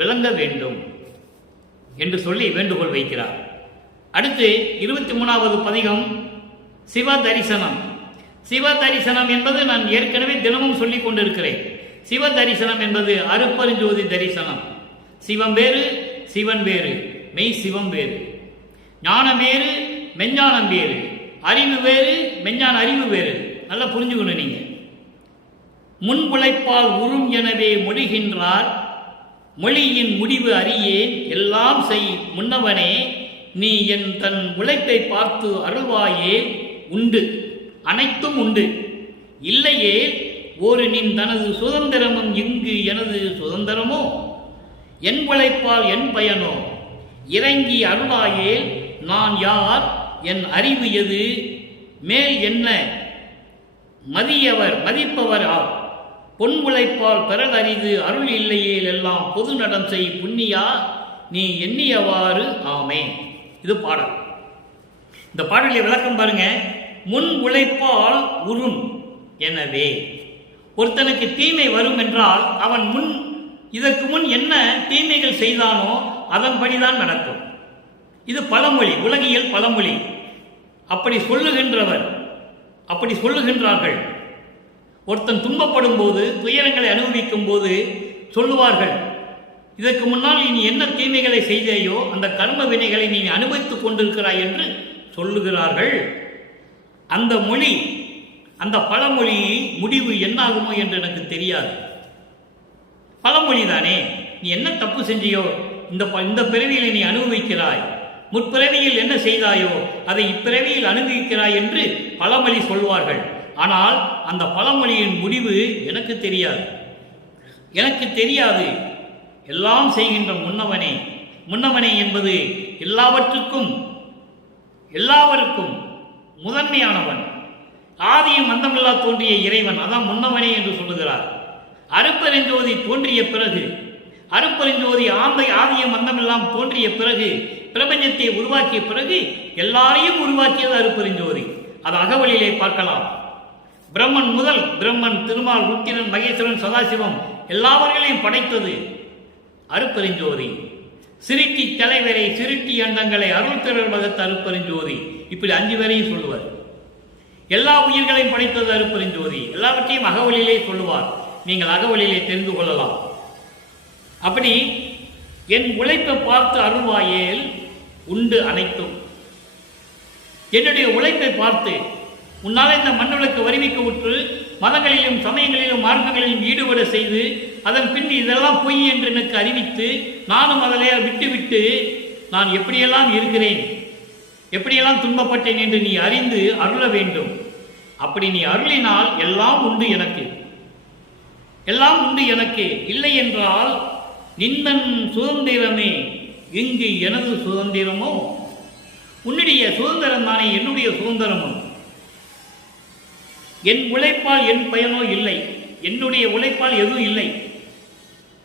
விளங்க வேண்டும் என்று சொல்லி வேண்டுகோள் வைக்கிறார். அடுத்து 23வது பதிகம் சிவ தரிசனம். சிவ தரிசனம் என்பது நான் ஏற்கனவே தினமும் சொல்லிக் கொண்டிருக்கிறேன். சிவ தரிசனம் என்பது அருப்பெருஞ்சோதி தரிசனம். சிவம் வேறு, சிவன் வேறு, மெய் சிவம் வேறு. ஞானம் வேறு, மெஞ்ஞானம் வேறு. அறிவு வேறு, மெஞ்ஞான அறிவு வேறு. நல்லா புரிஞ்சுக்கணும். நீங்க முன்புழைப்பால் உறும் எனவே மொழிகின்றார், மொழியின் முடிவு அறியேன் எல்லாம் செய் முன்னவனே, நீ என் தன் உழைப்பை பார்த்து அருள்வாயே. உண்டு, அனைத்தும் உண்டு. இல்லையே ஒரு நின் தனது சுதந்திரமும் இங்கு எனது சுதந்திரமோ, என் உழைப்பால் என் பயனோ, இறங்கி அருளாயே. நான் யார், என் அறிவு எது, மேல் என்ன மதிப்பவர் ஆர். பொன் உழைப்பால் பெறல் அரிது அருள் இல்லையேல் எல்லாம் பொது நடம் செய் புண்ணியா, நீ எண்ணியவாறு ஆமே. இது பாடல். இந்த பாடலை விளக்கம் பாருங்க. முன் உழைப்பால் உறும் எனவே, ஒருத்தனுக்கு தீமை வரும் என்றால் அவன் இதற்கு முன் என்ன தீமைகள் செய்தானோ அதன்படிதான் நடக்கும். இது பழமொழி, உலகியல் பழமொழி. அப்படி சொல்லுகின்றவர், அப்படி சொல்லுகின்றார்கள். ஒருத்தன் துன்பப்படும் போது, துயரங்களை அனுபவிக்கும் போது சொல்லுவார்கள், இதற்கு முன்னால் நீ என்ன தீமைகளை செய்தேயோ அந்த கர்ம வினைகளை நீ அனுபவித்துக் கொண்டிருக்கிறாய் என்று சொல்லுகிறார்கள். அந்த மொழி, அந்த பழமொழி முடிவு என்னாகுமோ என்று எனக்கு தெரியாது. பழமொழி தானே. நீ என்ன தப்பு செஞ்சியோ இந்த பிறவியில் நீ அனுபவிக்கிறாய், முற்பிறவியில் என்ன செய்தாயோ அதை இப்பிறவியில் அனுபவிக்கிறாய் என்று பழமொழி சொல்வார்கள். ஆனால் அந்த பழமொழியின் முடிவு எனக்கு தெரியாது. எனக்கு தெரியாது. எல்லாம் செய்கின்ற முன்னவனே. முன்னவனே என்பது எல்லாவற்றுக்கும் எல்லாவருக்கும் முதன்மையானவன், ஆதியும் அந்தமில்லா தோன்றிய இறைவன். அதான் முன்னவனே என்று சொல்லுகிறார். அருப்பெருஞ்சோதி தோன்றிய பிறகு, அருப்பெருஞ்சோதி ஆதியும் அந்தமெல்லாம் தோன்றிய பிறகு, பிரபஞ்சத்தை உருவாக்கிய பிறகு எல்லாரையும் உருவாக்கியது அருப்பெருஞ்சோதி. அது அகவலிலே பார்க்கலாம். பிரம்மன் முதல் பிரம்மன், திருமால், ருத்திரன், மகேஸ்வரன், சதாசிவம் எல்லாவர்களையும் படைத்தது அருப்பெருஞ்சோதி. சிருட்டி தலைவரை சிருட்டி அண்டங்களை அருள் திரள் வகுத்த அருட்பெருஞ்சோதி. இப்படி 5 பேரையும் சொல்லுவார். எல்லா உயிர்களையும் படைத்தது அருட்பெருஞ்சோதி. எல்லாவற்றையும் அகவலிலே சொல்லுவார். நீங்கள் அகவலிலே தெரிந்து கொள்ளலாம். அப்படி என் உழைப்பை பார்த்து அருள்வாயேல் உண்டு அனைத்தும். என்னுடைய உழைப்பை பார்த்து உன்னால் இந்த மண்ணுலக்கு வரிவிக்க உற்று மதங்களிலும் சமயங்களிலும் மார்க்கங்களிலும் ஈடுபட செய்து அதன் பின் இதெல்லாம் பொய் என்று எனக்கு அறிவித்து நானும் அதிலே விட்டுவிட்டு நான் எப்படியெல்லாம் இருக்கிறேன், எப்படியெல்லாம் துன்பப்பட்டேன் என்று நீ அறிந்து அருள வேண்டும். அப்படி நீ அருளினால் எல்லாம் உண்டு எனக்கு, எல்லாம் உண்டு எனக்கு. இல்லை என்றால் நின்னன் சுதந்திரமே இங்கு எனது சுதந்திரமோ? உன்னுடைய சுதந்திரம் தானே என்னுடைய சுதந்திரமோ? என் உழைப்பால் என் பயனோ இல்லை. என்னுடைய உழைப்பால் எதுவும் இல்லை.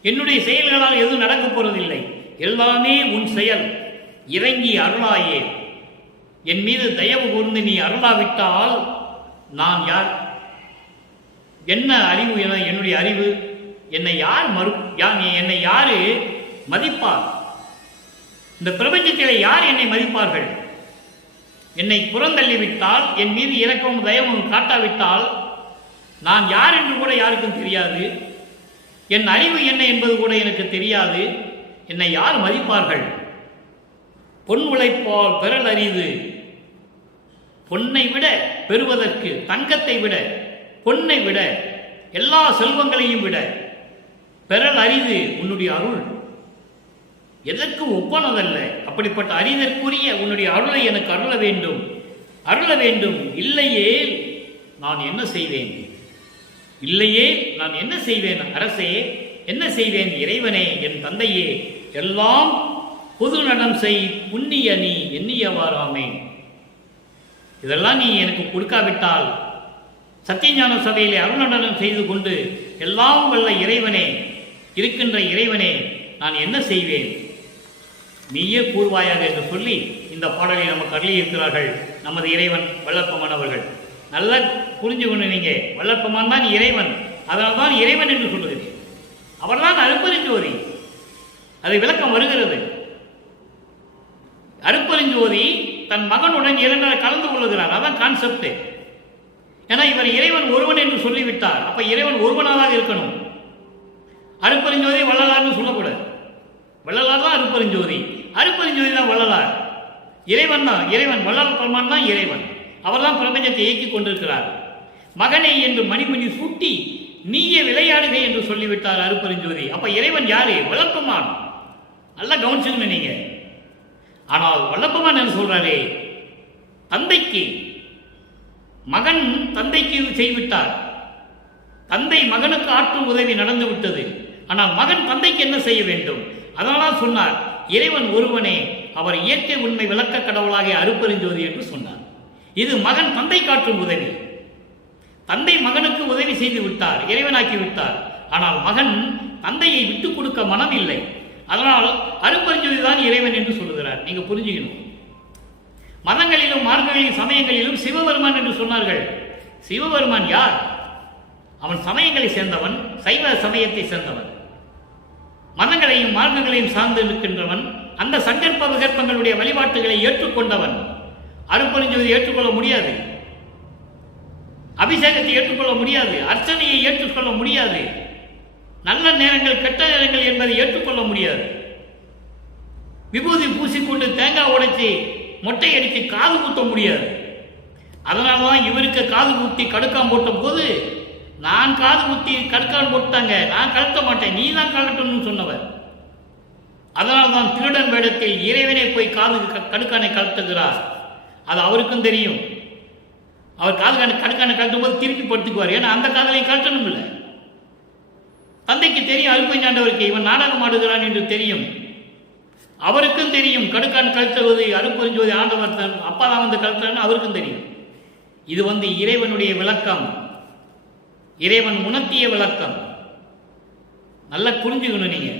என்னுடைய செயல்களால் எதுவும் நடக்கப் போறதில்லை. எல்லாமே உன் செயல். இறங்கி அருளாயே. என் மீது தயவு கூர்ந்து நீ அருளாவிட்டால் நான் யார்? என்ன அறிவு என என்னுடைய அறிவு? என்னை யார் என்னை யாரு மதிப்பார்? இந்த பிரபஞ்சத்திலே யார் என்னை மதிப்பார்கள்? என்னை புறந்தள்ளிவிட்டால், என் மீது இரக்கமும் தயவும் காட்டாவிட்டால் நான் யார் என்று கூட யாருக்கும் தெரியாது. என் அறிவு என்ன என்பது கூட எனக்கு தெரியாது. என்னை யார் மதிப்பார்கள்? பொன் உழைப்பால் பெறல் அரிது. பொன்னை விட பெறுவதற்கு, தங்கத்தை விட, பொன்னை விட, எல்லா செல்வங்களையும் விட பெறல் அரிது உன்னுடைய அருள். எதற்கு ஒப்பானதல்ல. அப்படிப்பட்ட அரிதற்குரிய உன்னுடைய அருளை எனக்கு அருள வேண்டும், அருள வேண்டும். இல்லையே நான் என்ன செய்வேன்? இல்லையே நான் என்ன செய்வேன்? அரசே என்ன செய்வேன்? இறைவனே, என் தந்தையே, எல்லாம் பொது நடம் செய் புண்ணிய நீ எண்ணியவாராமே. இதெல்லாம் நீ எனக்கு கொடுக்காவிட்டால் சத்தியஞான சபையிலே அருள்நடனம் செய்து கொண்டு எல்லாம் வல்ல இறைவனே, இருக்கின்ற இறைவனே, நான் என்ன செய்வேன்? நீயே கூறுவாயாக என்று சொல்லி இந்த பாடலை நமக்கு அருளியிருக்கிறார்கள் நமது இறைவன் வல்லப்பமான் அவர்கள். நல்லா புரிஞ்சுக்கொண்டு நீங்க, வல்லப்பமான் தான் இறைவன். அதனால் தான் இறைவன் என்று சொல்லுகிறேன். அவர்தான் அருட்பெருஞ்சோதி. அதை விளக்கம் வருகிறது. அருட்பெருஞ்சோதி தன் மகனுடன் இரண்டரை கலந்து கொள்ளுகிறார். அதான் கான்செப்ட். ஏன்னா இவர் இறைவன் ஒருவன் என்று சொல்லிவிட்டார். அப்ப இறைவன் ஒருவனாக இருக்கணும். அருட்பெருஞ்சோதி வள்ளலார்னு சொல்லக்கூடாது. வள்ளலார் தான் அருட்பெருஞ்சோதி, அருட்பெருஞ்சோதி தான் வள்ளலார். இறைவன் தான் இறைவன், வள்ளல் பெருமான் தான் இறைவன். அவர் தான் பிரபஞ்சத்தை இயக்கிக் கொண்டிருக்கிறார். மகனை என்று மணிமணி சூட்டி நீயே விளையாடுகை என்று சொல்லிவிட்டார் அருட்பெருஞ்சோதி. அப்ப இறைவன் யாரு? வல்லப்பெருமான். நல்லா கவனிச்சுக்கணும் நீங்க. ஆனால் வல்லப்பெருமான் என்ன சொல்றாரே, தந்தைக்கு, மகன் தந்தைக்கு செய்விட்டார். தந்தை மகனுக்கு ஆற்றும் உதவி நடந்து விட்டது. ஆனால் மகன் தந்தைக்கு என்ன செய்ய வேண்டும்? அதனால் சொன்னார், இறைவன் ஒருவனே, அவர் இயற்கை உண்மை விளக்க கடவுளாகிய அருட்பெருஞ்சோதி என்று சொன்னார். இது மகன் தந்தை காற்றும் உதவி. தந்தை மகனுக்கு உதவி செய்து விட்டார், இறைவனாக்கி விட்டார். ஆனால் மகன் தந்தையை விட்டுக் கொடுக்க மனம் இல்லை. அதனால் அருட்பெருஞ்சோதி தான் இறைவன் என்று சொல்லுகிறார். நீங்க புரிஞ்சுக்கணும். மதங்களிலும் மார்க்கங்களிலும் சமயங்களிலும் சிவபெருமான் என்று சொன்னார்கள். சிவபெருமான் யார்? அவன் சமயங்களை சேர்ந்தவன், சைவ சமயத்தை சேர்ந்தவன். மதங்களையும் மார்க்கங்களையும் சார்ந்து இருக்கின்றவன். அந்த சங்கற்ப விகற்பங்களுடைய வழிபாட்டுகளை ஏற்றுக்கொண்டவன். அருட்பெருஞ்சோதி ஏற்றுக்கொள்ள முடியாது. அபிஷேகத்தை ஏற்றுக்கொள்ள முடியாது. அர்ச்சனையை ஏற்றுக்கொள்ள முடியாது. நல்ல நேரங்கள் கெட்ட நேரங்கள் என்பதை ஏற்றுக்கொள்ள முடியாது. விபூதி பூசிக்கொண்டு தேங்காய் உடைச்சி மொட்டை அடித்து காது ஊட்ட முடியாது. அதனால்தான் இவருக்கு காது ஊற்றி கடுக்கான் போட்ட போது, நான் காது ஊற்றி கடுக்கான் போட்டாங்க, நான் கழுத்த மாட்டேன், நீ தான் கழட்டணும்னு சொன்னவர். அதனால்தான் திருடன் வேடத்தில் இறைவனை போய் காது கடுக்கானை கழட்டுகிறார். அது அவருக்கும் தெரியும். அவர் கடுக்கானை கழட்டும் போது திருப்பி படுத்துக்குவார். ஏன்னா அந்த காதலையும் கழட்டணும் இல்லை. தந்தைக்கு தெரியும் அருட்பெருஞ்சாண்டவருக்கு இவன் நாடகம் ஆடுகிறான் என்று தெரியும். அவருக்கும் தெரியும் கடுக்கான் கழுத்துவது அருட்பெருஞ்சோதி ஆண்டவர் தன் அப்பா தான் வந்து கழுத்துறான்னு அவருக்கும் தெரியும். இது இறைவனுடைய விளக்கம், இறைவன் உணர்த்திய விளக்கம். நல்லா புரிஞ்சுக்கணும் நீங்க.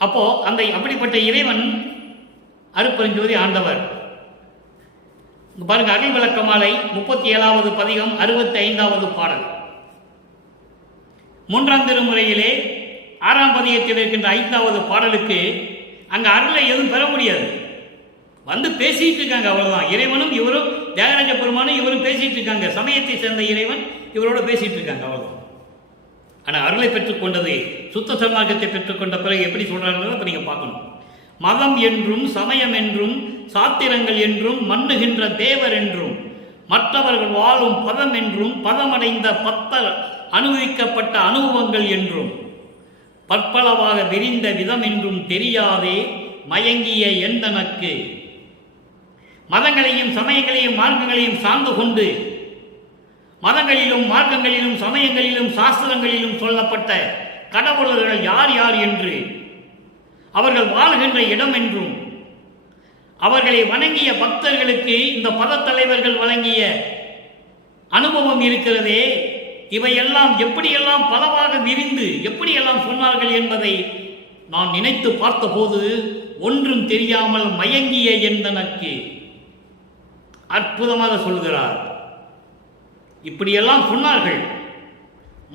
அப்போ அந்த அப்படிப்பட்ட இறைவன் அருட்பெருஞ்சோதி ஆண்டவர். பாருங்க, அருள் விளக்க மாலை 37வது பதிகம் 65வது பாடல். 3ஆம் திருமுறையிலே 6ஆம் பதிகத்தில் இருக்கின்ற 5வது பாடலுக்கு அங்கே அருளை எதுவும் பெற முடியாது. வந்து பேசிட்டு இருக்காங்க, அவ்வளவுதான். இறைவனும் இவரும், தியாகராஜ பெருமானும் இவரும் பேசிட்டு இருக்காங்க. சமயத்தை சேர்ந்த இறைவன் இவரோட பேசிட்டு இருக்காங்க, அவ்வளவுதான். ஆனால் அருளை பெற்றுக்கொண்டது, சுத்த சன்மார்க்கத்தை பெற்றுக்கொண்ட பிறகு எப்படி சொல்றாங்க அப்ப நீங்க பார்க்கணும். மதம் என்றும் சமயம் என்றும் சாத்திரங்கள் என்றும் மண்ணுகின்ற தேவர் என்றும் மற்றவர்கள் வாழும் பதம் என்றும் பதமடைந்த பத்தர் அனுபவிக்கப்பட்ட அனுபவங்கள் என்றும் பற்பளவாக விரிந்த விதம் என்றும் தெரியாதே மயங்கிய எந்தனக்கு மதங்களையும் சமயங்களையும் மார்க்கங்களையும் சார்ந்து கொண்டு மதங்களிலும் மார்க்கங்களிலும் சமயங்களிலும் சாஸ்திரங்களிலும் சொல்லப்பட்ட கடவுளர்கள் யார் யார் என்று அவர்கள் வாழ்கின்ற இடம் என்றும் அவர்களை வணங்கிய பக்தர்களுக்கு இந்த பதத்தலைவர்கள் வழங்கிய அனுபவம் இருக்கிறதே, இவையெல்லாம் எப்படியெல்லாம் பலவாக விரிந்து எப்படியெல்லாம் சொன்னார்கள் என்பதை நான் நினைத்து பார்த்தபோது ஒன்றும் தெரியாமல் மயங்கிய எந்தனக்கு அற்புதமாக சொல்கிறார். இப்படியெல்லாம் சொன்னார்கள்.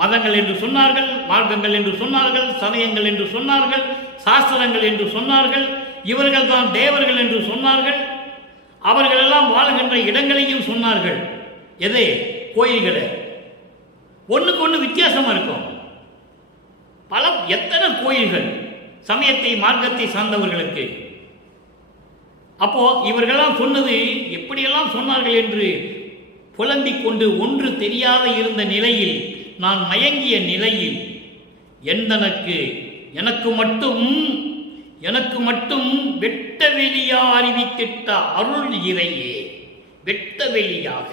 மதங்கள் என்று சொன்னார்கள், மார்க்கங்கள் என்று சொன்னார்கள், சமயங்கள் என்று சொன்னார்கள், சாஸ்திரங்கள் என்று சொன்னார்கள், இவர்கள் தான் தேவர்கள் என்று சொன்னார்கள். அவர்களெல்லாம் வாழ்கின்ற இடங்களையும் சொன்னார்கள். எதை? கோயில்களை. ஒன்றுக்கு ஒன்று வித்தியாசமாக இருக்கும். எத்தனை கோயில்கள் சமயத்தை மார்க்கத்தை சார்ந்தவர்களுக்கு. அப்போ இவர்களெல்லாம் சொன்னது எப்படியெல்லாம் சொன்னார்கள் என்று புலம்பிக் கொண்டு ஒன்று தெரியாத இருந்த நிலையில், நான் மயங்கிய நிலையில் எந்தனக்கு எனக்கு மட்டும் வெட்ட வெளியா அறிவித்திட்ட அருள் இறையே. வெட்ட வெளியாக,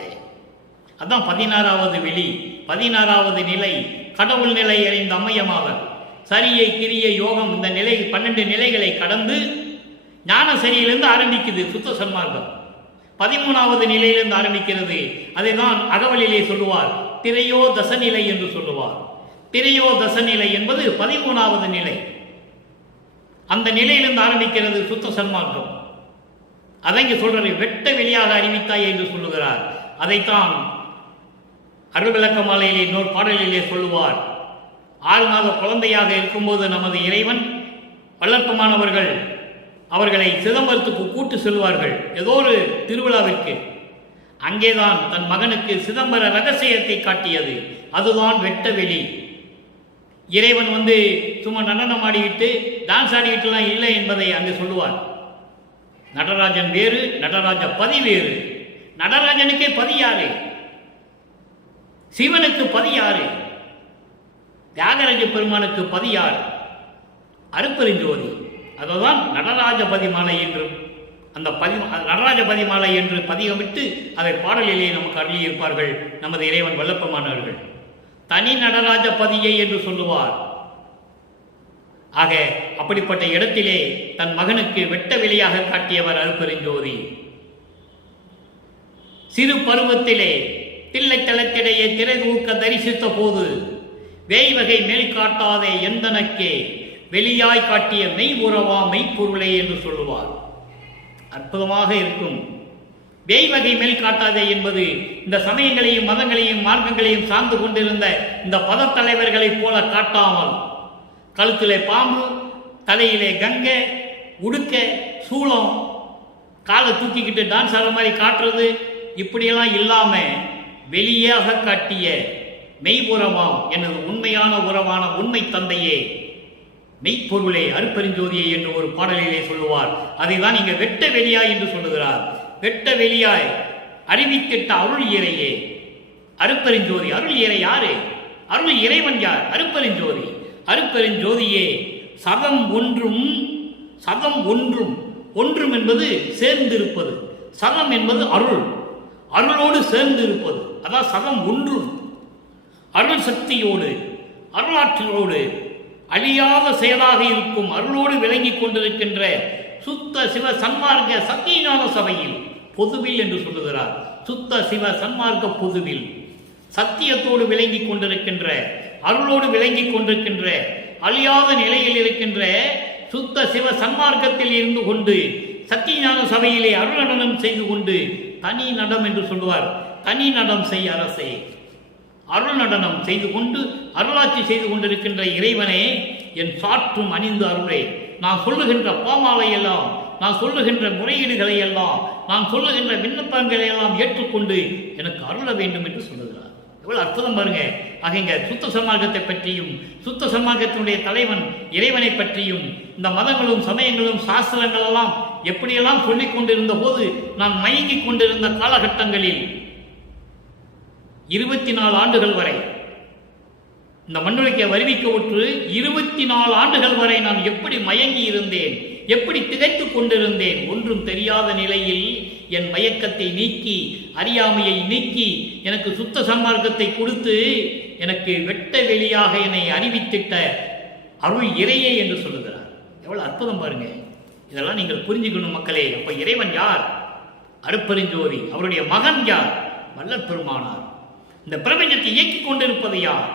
அதான் 16வது வெளி, 16வது நிலை, கடவுள் நிலை அறிந்த அம்மையமாவர். சரியை கிரிய யோகம், இந்த நிலை 12 நிலைகளை கடந்து ஞான சரியிலிருந்து ஆரம்பிக்குது சுத்த சன்மார்க்கம். 13வது நிலையிலிருந்து ஆரம்பிக்கிறது. அதை தான் அகவலிலே சொல்லுவார், திரையோ தசநிலை என்று சொல்லுவார். திரையோ தசநிலை என்பது 13வது நிலை. அந்த நிலையிலிருந்து ஆரம்பிக்கிறது சுத்த சன்மார்க்கம். அதை இங்கே சொல்றது, வெட்ட வெளியாக அறிவித்தாய் என்று சொல்லுகிறார். அதைத்தான் அருள் விளக்க மாலையிலே இன்னொரு பாடலிலே சொல்லுவார். 6 மாத குழந்தையாக இருக்கும்போது நமது இறைவன் வல்லற்பமானவர்கள் அவர்களை சிதம்பரத்துக்கு கூட்டு செல்வார்கள், ஏதோ ஒரு திருவிழாவிற்கு. அங்கேதான் தன் மகனுக்கு சிதம்பர ரகசியத்தை காட்டியது. அதுதான் வெட்ட வெளி. இறைவன் சும்மா நடனம் ஆடிவிட்டு டான்ஸ் ஆடிவிட்டுலாம் இல்லை என்பதை அங்கு சொல்லுவார். நடராஜன் வேறு, நடராஜ பதி வேறு. நடராஜனுக்கே பதி யாரு? சிவனுக்கு பதி யாரு? தியாகராஜ பெருமானுக்கு பதி யார்? அருட்பெருஞ்சோதி. அதுதான் நடராஜபதி மாலை என்று அந்த நடராஜபதி மாலை என்று பதிகமிட்டு அதை பாடலிலே நமக்கு அருளியிருப்பார்கள் நமது இறைவன் வல்லப்பமானவர்கள். தனி நடராஜ பதியை என்று சொல்லுவார். ஆக அப்படிப்பட்ட இடத்திலே தன் மகனுக்கு வெட்ட வெளியாக காட்டியவர் அருட்பெருஞ்சோதி. சிறு பருவத்திலே தில்லைத்தலத்திடையே திரை தூக்க தரிசித்த போது வேய்வகை மேல் காட்டாதே எந்தனக்கே வெளியாய் காட்டிய மெய் உறவா மெய்ப்பொருளே என்று சொல்லுவார். அற்புதமாக இருக்கும். வேய்வகை மேல் காட்டாதே என்பது இந்த சமயங்களையும் மதங்களையும் மார்க்கங்களையும் சார்ந்து கொண்டிருந்த இந்த பதத்தலைவர்களைப் போல காட்டாமல், கழுத்திலே பாம்பு, தலையிலே கங்கை, உடுக்க, சூளம், காலை தூக்கிக்கிட்டு டான்ஸ் ஆடுற மாதிரி காட்டுறது, இப்படியெல்லாம் இல்லாம வெளியாக காட்டிய மெய் உறவாம் எனது உண்மையான உறவான உண்மை தந்தையே, மெய்ப்பொருளே, அருட்பெருஞ்சோதியே என்று ஒரு பாடலிலே சொல்லுவார். அதை தான் இங்கே வெட்ட வெளியாய் என்று சொல்லுகிறார். வெட்ட வெளியாய் அறிவித்திட்ட அருள் இறையே, அருட்பெருஞ்சோதி. அருள் இறை யாரு? அருள் இறைவன் யார்? அருட்பெருஞ்சோதி. அருட்பெருஞ்சோதியே, சதம் ஒன்றும் ஒன்றும் என்பது சேர்ந்திருப்பது. சதம் என்பது அருள், அருளோடு சேர்ந்து இருப்பது. அதான் சதம் ஒன்றும். அருள் சக்தியோடு, அருளாற்றலோடு, அழியாத செயலாக இருக்கும் அருளோடு விளங்கிக் கொண்டிருக்கின்ற சுத்த சிவ சன்மார்க்க சத்தியஞான சபையில் பொதுவில் என்று சொல்லுகிறார். சுத்த சிவ சன்மார்க்க பொதுவில் சத்தியத்தோடு விளங்கிக் கொண்டிருக்கின்ற, அருளோடு விளங்கிக் கொண்டிருக்கின்ற, அழியாத நிலையில் இருக்கின்ற சுத்த சிவ சன்மார்க்கத்தில் இருந்து கொண்டு சத்தியஞான சபையிலே அருள் நடனம் செய்து கொண்டு, தனி நடம் என்று சொல்லுவார், தனி நடம் செய் அரசே, அருள் நடனம் செய்து கொண்டு அருளாட்சி செய்து கொண்டிருக்கின்ற இறைவனே, என் சாற்றும் அணிந்து அருளே, நான் சொல்லுகின்ற பாமாலை எல்லாம், நான் சொல்லுகின்ற முறையீடுகளை எல்லாம், நான் சொல்லுகின்ற விண்ணப்பங்களை எல்லாம் ஏற்றுக்கொண்டு எனக்கு அருள வேண்டும் என்று சொல்லுகிறார். எவ்வளவு அற்புதம் பாருங்க. ஆக இங்க சுத்த சன்மார்க்கத்தை பற்றியும் சுத்த சன்மார்க்கத்தினுடைய தலைவன் இறைவனை பற்றியும் இந்த மதங்களும் சமயங்களும் சாஸ்திரங்கள் எல்லாம் எப்படியெல்லாம் சொல்லிக் கொண்டிருந்த போது நான் மயங்கிக் கொண்டிருந்த காலகட்டங்களில் 24 ஆண்டுகள் வரை இந்த மண்ணுலகை வருவிக்க உற்று 24 ஆண்டுகள் வரை நான் எப்படி மயங்கி இருந்தேன், எப்படி திகைத்துக் கொண்டிருந்தேன். ஒன்றும் தெரியாத நிலையில் என் மயக்கத்தை நீக்கி, அறியாமையை நீக்கி, எனக்கு சுத்த சன்மார்க்கத்தை கொடுத்து எனக்கு வெட்ட வெளியாக என்னை அறிவித்திட்ட அருள் இறையே என்று சொல்லுகிறார். எவ்வளவு அற்புதம் பாருங்க. இதெல்லாம் நீங்கள் புரிஞ்சுக்கணும் மக்களே. அப்ப இறைவன் யார்? அருட்பெருஞ்சோதி. அவருடைய மகன் யார்? வள்ளல் பெருமானார். இந்த பிரபஞ்சத்தை இயக்கிக் கொண்டிருப்பது யார்?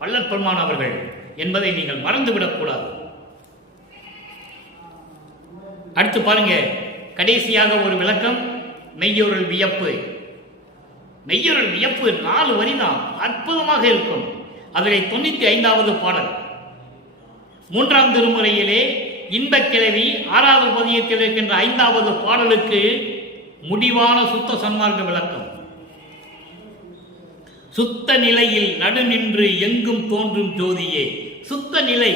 வள்ளல் பெருமான் அவர்கள் என்பதை நீங்கள் மறந்துவிடக்கூடாது. அடுத்து பாருங்க, கடைசியாக ஒரு விளக்கம், மெய்யொருள் வியப்பு. மெய்யொருள் வியப்பு 4 வரிதான், அற்புதமாக இருக்கும். அதிலே 95வது பாடல் 3ஆம் திருமுறையிலே இன்பக்கிழவி 6வது பதியத்தில் இருக்கின்ற 5வது பாடலுக்கு முடிவான சுத்த சன்மார்க்க விளக்கம். சுத்த நிலையில் நடு நின்று எங்கும் தோன்றும் ஜோதியே. சுத்த நிலை,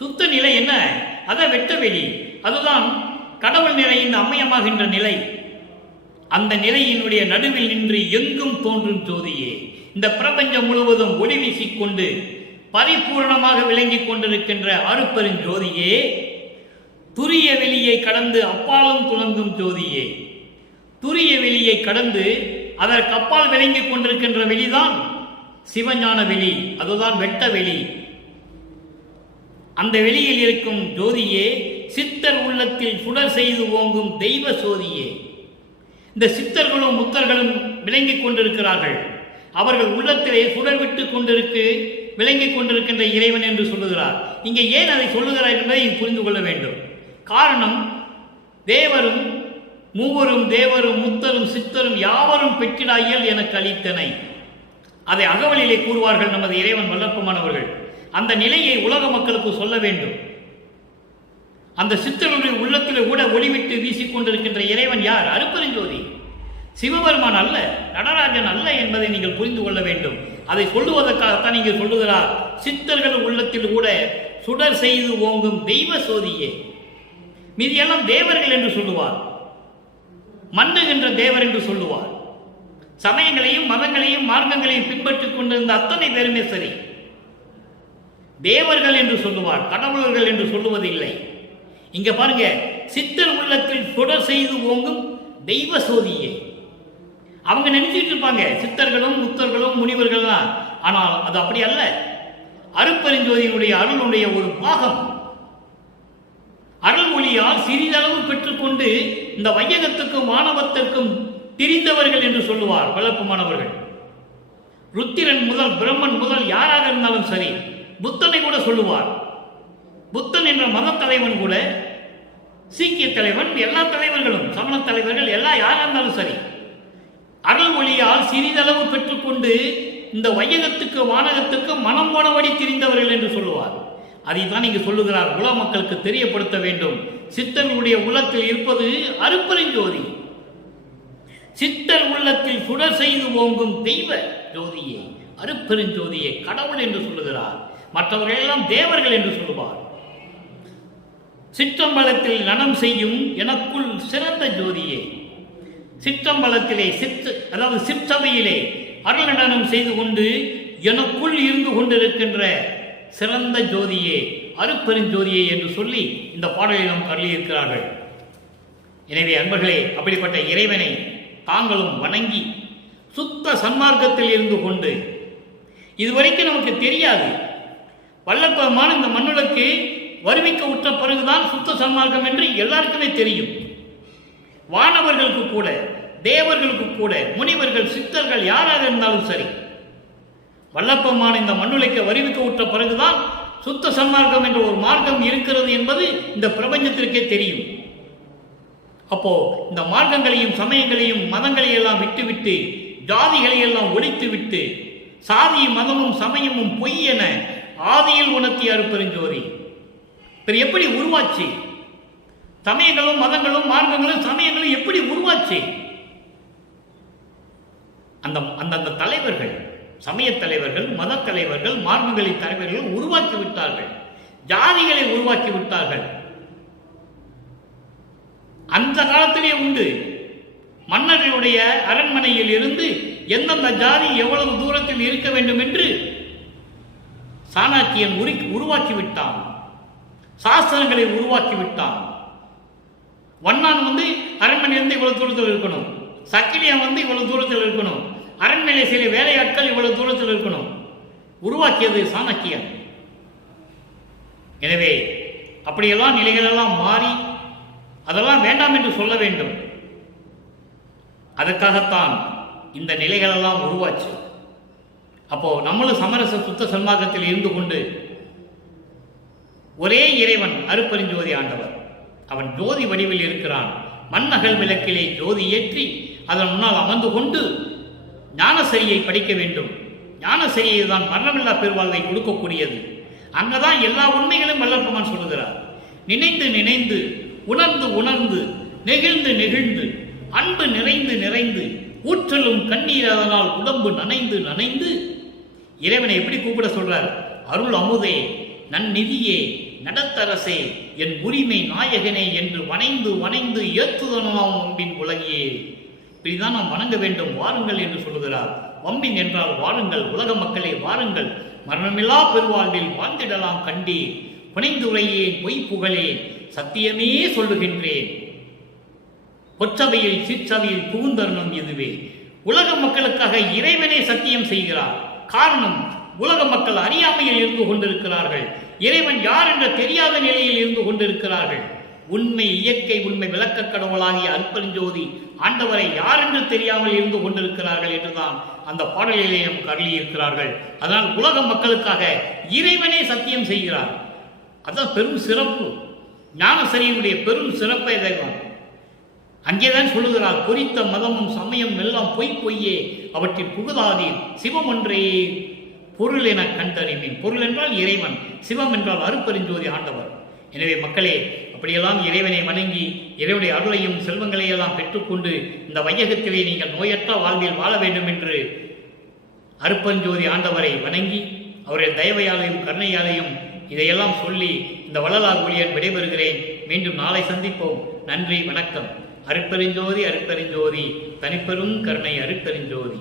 சுத்த நிலை என்ன? அத வெட்டவெளி, அதுதான் கடவுள் நிறைந்த அம்மையமாகின்ற நிலை. அந்த நிலையினுடைய நடுவில் நின்று எங்கும் தோன்றும் ஜோதியே. இந்த பிரபஞ்சம் முழுவதும் ஒளி வீசிக்கொண்டு பரிபூர்ணமாக விளங்கிக் கொண்டிருக்கின்ற அருட்பெருஞ்சோதியே, துரிய வெளியை கடந்து அப்பாலும் துலங்கும் ஜோதியே. துரிய வெளியை கடந்து அதற்கு அப்பால் விளங்கிக் கொண்டிருக்கின்ற வெளிதான் சிவஞான வெளி, அதுதான் வெட்ட வெளி. அந்த வெளியில் இருக்கும் ஜோதியே, சித்தர் உள்ளத்தில் சுடர் செய்து ஓங்கும் தெய்வ சோதியே. இந்த சித்தர்களும் முத்தர்களும் விளங்கிக் கொண்டிருக்கிறார்கள். அவர்கள் உள்ளத்திலே சுடர் விட்டு கொண்டிருக்கு விளங்கிக் கொண்டிருக்கின்ற இறைவன் என்று சொல்லுகிறார். இங்கே ஏன் அதை சொல்லுகிறார் என்பதை புரிந்து கொள்ள வேண்டும். காரணம், தேவரும் மூவரும் தேவரும் முத்தரும் சித்தரும் யாவரும் பெற்றிடாயல் எனக்கு அளித்தனை. அதை அகவலிலே கூறுவார்கள் நமது இறைவன் வல்லப்பமானவர்கள். அந்த நிலையை உலக மக்களுக்கு சொல்ல வேண்டும். அந்த சித்தருடைய உள்ளத்திலே கூட ஒளிவிட்டு வீசிக்கொண்டிருக்கின்ற இறைவன் யார்? அருட்பெருஞ்சோதி, சிவபெருமான் அல்ல, நடராஜன் அல்ல என்பதை நீங்கள் புரிந்து கொள்ள வேண்டும். அதை சொல்லுவதற்காகத்தான் நீங்கள் சொல்லுகிறார், சித்தர்கள் உள்ளத்தில் கூட சுடர் செய்து ஓங்கும் தெய்வ சோதியே. மீதியெல்லாம் தேவர்கள் என்று சொல்லுவார், மன்னுகின்ற தேவர் என்று சொல்லுவார். சமயங்களையும் மதங்களையும் மார்க்கங்களையும் பின்பற்றிக் கொண்டிருந்த அத்தனை பேருமே சரி, தேவர்கள் என்று சொல்லுவார், கடவுளர்கள் என்று சொல்லுவதில்லை. இங்க பாருங்க, சித்தர் உள்ளத்தில் சுடர் செய்து ஓங்கும் தெய்வ சோதியே. அவங்க நினைச்சிட்டு இருப்பாங்க சித்தர்களும் முத்தர்களும் முனிவர்கள் தான். ஆனால் அது அப்படி அல்ல. அருட்பெருஞ்சோதியினுடைய அருளுடைய ஒரு பாகம். அருள்மொழியால் சிறிதளவு பெற்றுக்கொண்டு இந்த வையகத்துக்கும் மாணவத்திற்கும் திரிந்தவர்கள் என்று சொல்லுவார் வல்லப்பமானவர்கள். ருத்திரன் முதல் பிரம்மன் முதல் யாராக இருந்தாலும் சரி, புத்தனை கூட சொல்லுவார். புத்தன் என்ற மத தலைவன் கூட, சீக்கிய தலைவன், எல்லா தலைவர்களும், சமண தலைவர்கள் எல்லாம் யாராக இருந்தாலும் சரி, அருள்மொழியால் சிறிதளவு பெற்றுக்கொண்டு இந்த வையகத்துக்கு வானகத்துக்கு மனம் போனபடி திரிந்தவர்கள் என்று சொல்லுவார். அதைத்தான் இங்கு சொல்லுகிறார், உலக மக்களுக்கு தெரியப்படுத்த வேண்டும். சித்தர்களுடைய உள்ளத்தில் இருப்பது அருட்பெருஞ்சோதி. சித்தர் உள்ளத்தில் சுடர் செய்து ஓங்கும் தெய்வ ஜோதியை, அருட்பெருஞ்சோதியை கடவுள் என்று சொல்லுகிறார். மற்றவர்கள் எல்லாம் தேவர்கள் என்று சொல்லுவார். சிற்றம்பலத்தில் நனம் செய்யும் எனக்குள் சிறந்த ஜோதியே. சிற்றம்பலத்திலே அதாவது சிற்றவையிலே அருள் நடனம் செய்து கொண்டு எனக்குள் இருந்து கொண்டிருக்கின்ற சிறந்த ஜோதியே, அருட்பெருஞ்சோதியே என்று சொல்லி இந்த பாடலை நாம் கருளியிருக்கிறார்கள். எனவே அன்பர்களே, அப்படிப்பட்ட இறைவனை தாங்களும் வணங்கி சுத்த சன்மார்க்கத்தில் இருந்து கொண்டு, இதுவரைக்கும் நமக்கு தெரியாது, வல்லப்பெருமான் இந்த மண்ணுலக்கு வருவிக்க உற்ற பிறகுதான் சுத்த சன்மார்க்கம் என்று எல்லாருக்குமே தெரியும். வானவர்களுக்கு கூட, தேவர்களுக்கு கூட, முனிவர்கள் சித்தர்கள் யாராக இருந்தாலும் சரி, வல்லப்பெருமான் இந்த மண்ணுலக்கை வருவிக்க உற்ற பிறகுதான் சுத்த சன்மார்க்கம் என்ற ஒரு மார்க்கம் இருக்கிறது என்பது இந்த பிரபஞ்சத்திற்கே தெரியும். அப்போ இந்த மார்க்கங்களையும் சமயங்களையும் மதங்களையும் எல்லாம் விட்டுவிட்டு, ஜாதிகளை எல்லாம் ஒழித்துவிட்டு, சாதியும் மதமும் சமயமும் பொய் என ஆதியில் உணர்த்திய அருட்பெருஞ்சோதி, எப்படி உருவாச்சு? சமயங்களும் மதங்களும் மார்க்கங்களும் சமயங்களும் எப்படி உருவாச்சு? அந்த தலைவர்கள், சமய தலைவர்கள், மத தலைவர்கள், மார்க்கங்களின் தலைவர்கள் உருவாக்கி விட்டார்கள். ஜாதிகளை உருவாக்கி விட்டார்கள். அந்த காலத்திலே உண்டு. மன்னர்களுடைய அரண்மனையில் இருந்து எந்தெந்த ஜாதி எவ்வளவு தூரத்தில் இருக்க வேண்டும் என்று சாணக்கியன் உருவாக்கிவிட்டான். சாஸ்திரங்களை உருவாக்கிவிட்டான். வண்ணான் அரண்மனையிலிருந்து இவ்வளவு தூரத்தில் இருக்கணும், சக்கிலியன் இவ்வளவு தூரத்தில் இருக்கணும், அரண்மனை சில வேலையாட்கள் இவ்வளவு தூரத்தில் இருக்கணும். உருவாக்கியது சாணக்கியன். எனவே அப்படியெல்லாம் நிலைகளெல்லாம் மாறி அதெல்லாம் வேண்டாம் என்று சொல்ல வேண்டும். அதற்காகத்தான் இந்த நிலைகளெல்லாம் உருவாச்சு. அப்போ நம்மளும் சமரச சுத்த சன்மார்க்கத்தில் இருந்து கொண்டு ஒரே இறைவன் அருட்பெருஞ்சோதி ஆண்டவர், அவன் ஜோதி வடிவில் இருக்கிறான். மண்ணகல் விளக்கிலே ஜோதி ஏற்றி அதன் முன்னால் அமர்ந்து கொண்டு ஞானசரியை படிக்க வேண்டும். ஞானசரியை தான் மரணமில்லா பெருவாழ்வை கொடுக்கக்கூடியது. அங்கதான் எல்லா உண்மைகளும் வல்லற்பமான் சொல்லுகிறார். நினைந்து நினைந்து, உணர்ந்து உணர்ந்து, நெகிழ்ந்து நெகிழ்ந்து, அன்பு நிறைந்து நிறைந்து, ஊற்றலும் கண்ணீர் அதனால் உடம்பு நனைந்து நனைந்து. இறைவனை எப்படி கூப்பிட சொல்றார்? அருள் அமுதே, நன்னிதியே, நடத்தரசே, என் உரிமை நாயகனே என்று வணைந்து வணைந்து ஏற்றுதனாம் வம்பின் உலகியே. இப்படிதான் நாம் வணங்க வேண்டும். வாருங்கள் என்று சொல்லுகிறார். வம்பின் என்றால் வாருங்கள், உலக மக்களே வாருங்கள், மரணமில்லா பெருவாழ்வில் வாழ்ந்திடலாம் கண்டீர். புனைந்துரையேன், பொய் புகழேன், சத்தியமே சொல்லுகின்றேன். பொற்றவையில் சிற்றவையில் புகுந்தருணம் இதுவே. உலக மக்களுக்காக இறைவனே சத்தியம் செய்கிறார். காரணம், உலக மக்கள் அறியாமையில் இருந்து கொண்டிருக்கிறார்கள். இறைவன் யார் என்ற தெரியாத நிலையில் இருந்து கொண்டிருக்கிறார்கள். உண்மை இயற்கை உண்மை விளக்க கடவுளாகிய அருட்பெருஞ்சோதி ஆண்டவரை யார் என்று தெரியாமல் இருந்து கொண்டிருக்கிறார்கள் என்றுதான் அந்த பாடலிலே நமக்கு அருளியிருக்கிறார்கள். அதனால் உலக மக்களுக்காக இறைவனே சத்தியம் செய்கிறார். அதான் பெரும் சிறப்பு. ஞானசரியினுடைய பெரும் சிறப்பை தான் அங்கேதான் சொல்லுகிறார். குறித்த மதமும் சமயம் எல்லாம் பொய்யே, அவற்றில் புகுதாதீர், சிவம் ஒன்றே பொருள் என கண்டறிவேன். பொருள் என்றால் இறைவன், சிவம் என்றால் அருட்பெருஞ்சோதி ஆண்டவர். எனவே மக்களே, அப்படியெல்லாம் இறைவனை வணங்கி இறைவனுடைய அருளையும் செல்வங்களையெல்லாம் பெற்றுக்கொண்டு இந்த வையகத்திலே நீங்கள் நோயற்ற வாழ்வில் வாழ வேண்டும் என்று அருட்பெருஞ்சோதி ஆண்டவரை வணங்கி அவருடைய தயவையாலையும் கருணையாலையும் இதையெல்லாம் சொல்லி இந்த வள்ளலார் ஊழியர் விடைபெறுகிறேன். மீண்டும் நாளை சந்திப்போம். நன்றி, வணக்கம். அருட்பெருஞ்சோதி அருட்பெருஞ்சோதி, தனிப்பெரும் கருணை அருட்பெருஞ்சோதி.